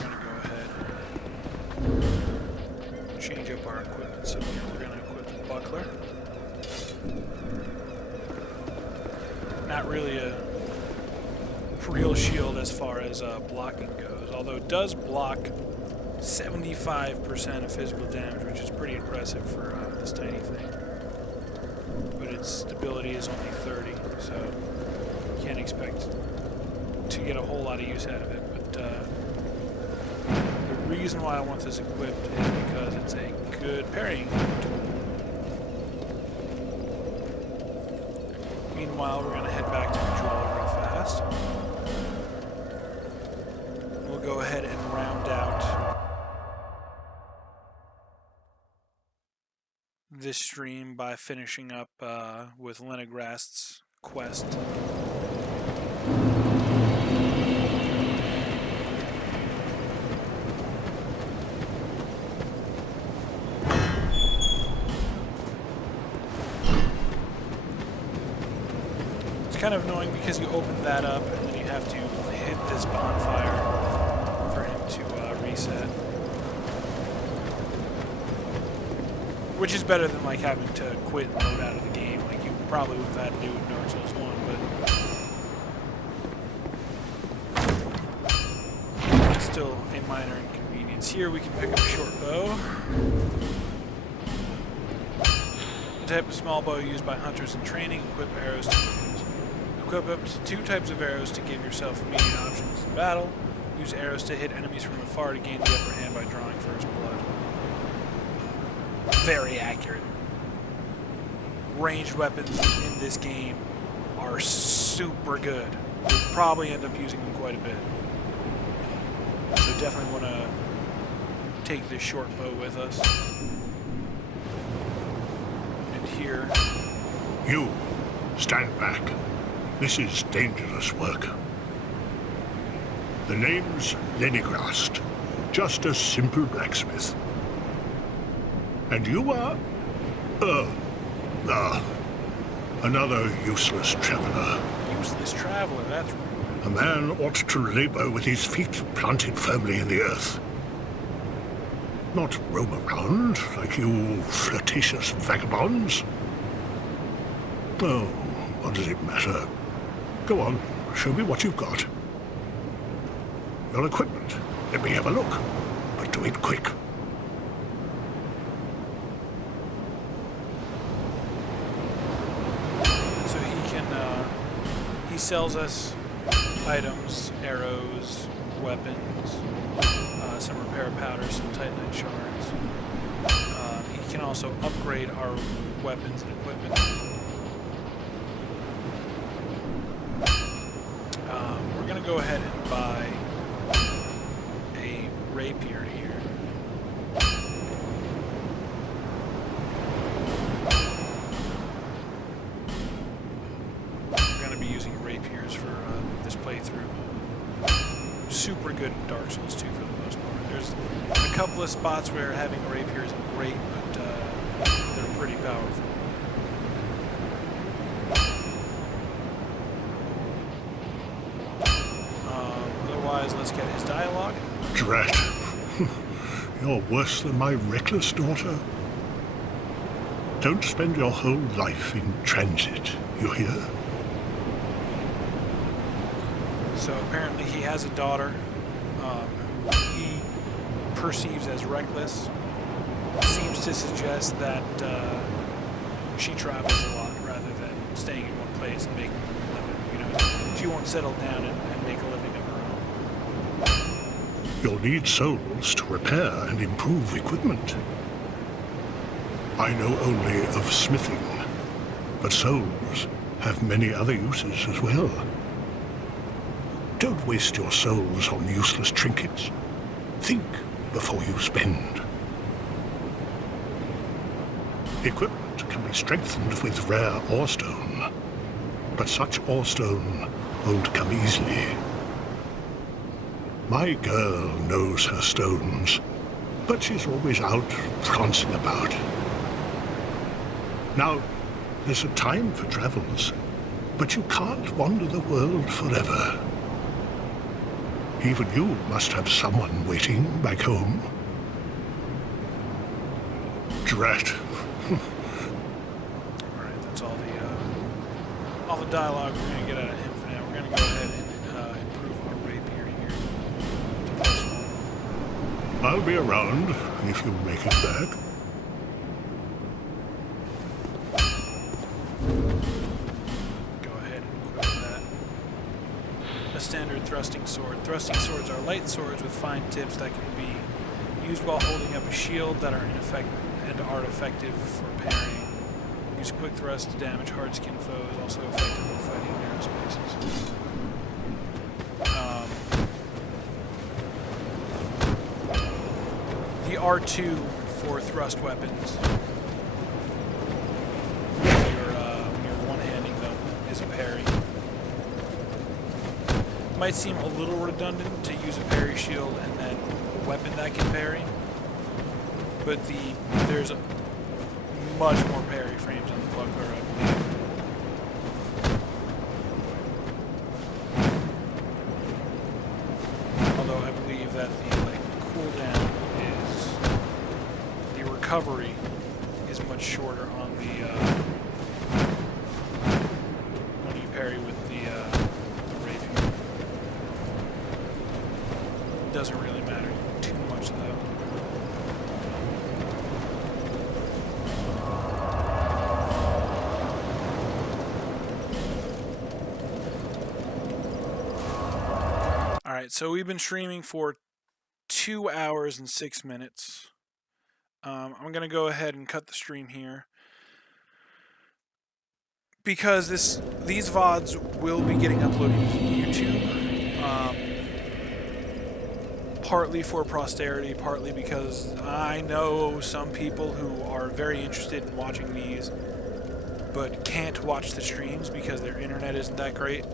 going to go ahead and change up our equipment. So we're going to equip the buckler. Not really a real shield as far as blocking goes, although it does block 75% of physical damage, which is pretty impressive for this tiny thing. But its stability is only 30, so you can't expect to get a whole lot of use out of it. But the reason why I want this equipped is because it's a good parrying tool. Meanwhile, we're going to head back to Majula real fast. We'll go ahead and round out this stream by finishing up with Leningrast's quest. kind of annoying because you open that up and then you have to hit this bonfire for him to reset. Which is better than like having to quit and load out of the game, like you probably would have had to do in Dark Souls 1, but it's still a minor inconvenience. Here we can pick up a short bow. The type of small bow used by hunters in training. Equip arrows to use. Equip up to 2 types of arrows to give yourself immediate options in battle. Use arrows to hit enemies from afar to gain the upper hand by drawing first blood. Very accurate. Ranged weapons in this game are super good. We'll probably end up using them quite a bit. So definitely want to take this short bow with us. And here. You, stand back. This is dangerous work. The name's Lenigrast. Just a simple blacksmith. And you are... another useless traveler. Useless traveler, that's right. A man ought to labor with his feet planted firmly in the earth. Not roam around like you flirtatious vagabonds. Oh, what does it matter? Go on, show me what you've got. Your equipment. Let me have a look. But do it quick. He sells us items, arrows, weapons, some repair powders, some titanite shards. He can also upgrade our weapons and equipment. We're going to go ahead and buy a rapier here. Super good in Dark Souls 2 for the most part. There's a couple of spots where having a rapier isn't great, but they're pretty powerful. Otherwise, let's get his dialogue. Drat. You're worse than my reckless daughter. Don't spend your whole life in transit, you hear? So apparently he has a daughter who he perceives as reckless. Seems to suggest that she travels a lot rather than staying in one place and making a living. You know, she won't settle down and make a living of her own. You'll need souls to repair and improve equipment. I know only of smithing, but souls have many other uses as well. Don't waste your souls on useless trinkets. Think before you spend. Equipment can be strengthened with rare orestone, but such orestone won't come easily. My girl knows her stones, but she's always out prancing about. Now, there's a time for travels, but you can't wander the world forever. Even you must have someone waiting back home. Drat. Alright, that's all the dialogue we're going to get out of him for now. We're going to go ahead and improve our rapier here to +1. I'll be around if you make it back. Standard thrusting sword. Thrusting swords are light swords with fine tips that can be used while holding up a shield that are effective for parrying. Use quick thrust to damage hard-skinned foes, also effective when fighting in narrow spaces. The R2 for thrust weapons, when you're one-handing them, is a parry. Might seem a little redundant to use a parry shield and then a weapon that can parry, but there's much more parry frames on the buckler, I believe. recovery is much shorter on the when you parry with the rapier. Doesn't really matter too much though. Alright, so we've been streaming for 2 hours and 6 minutes. I'm going to go ahead and cut the stream here. Because these VODs will be getting uploaded to YouTube. Partly for posterity, partly because I know some people who are very interested in watching these, but can't watch the streams because their internet isn't that great.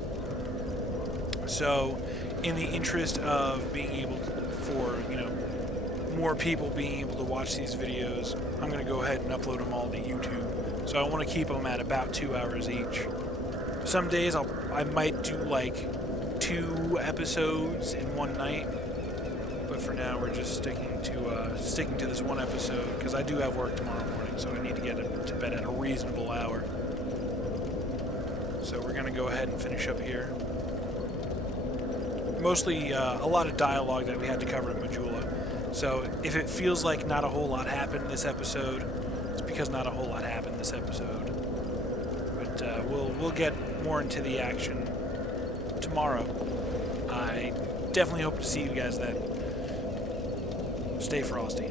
So, in the interest of being able to, for, you know, more people being able to watch these videos, I'm going to go ahead and upload them all to YouTube. So I want to keep them at about 2 hours each. Some days I might do like 2 episodes in one night, but for now we're just sticking to this one episode because I do have work tomorrow morning, so I need to get to bed at a reasonable hour. So we're going to go ahead and finish up here. Mostly a lot of dialogue that we had to cover in Majula. So if it feels like not a whole lot happened this episode, it's because not a whole lot happened this episode. But we'll get more into the action tomorrow. I definitely hope to see you guys then. Stay frosty.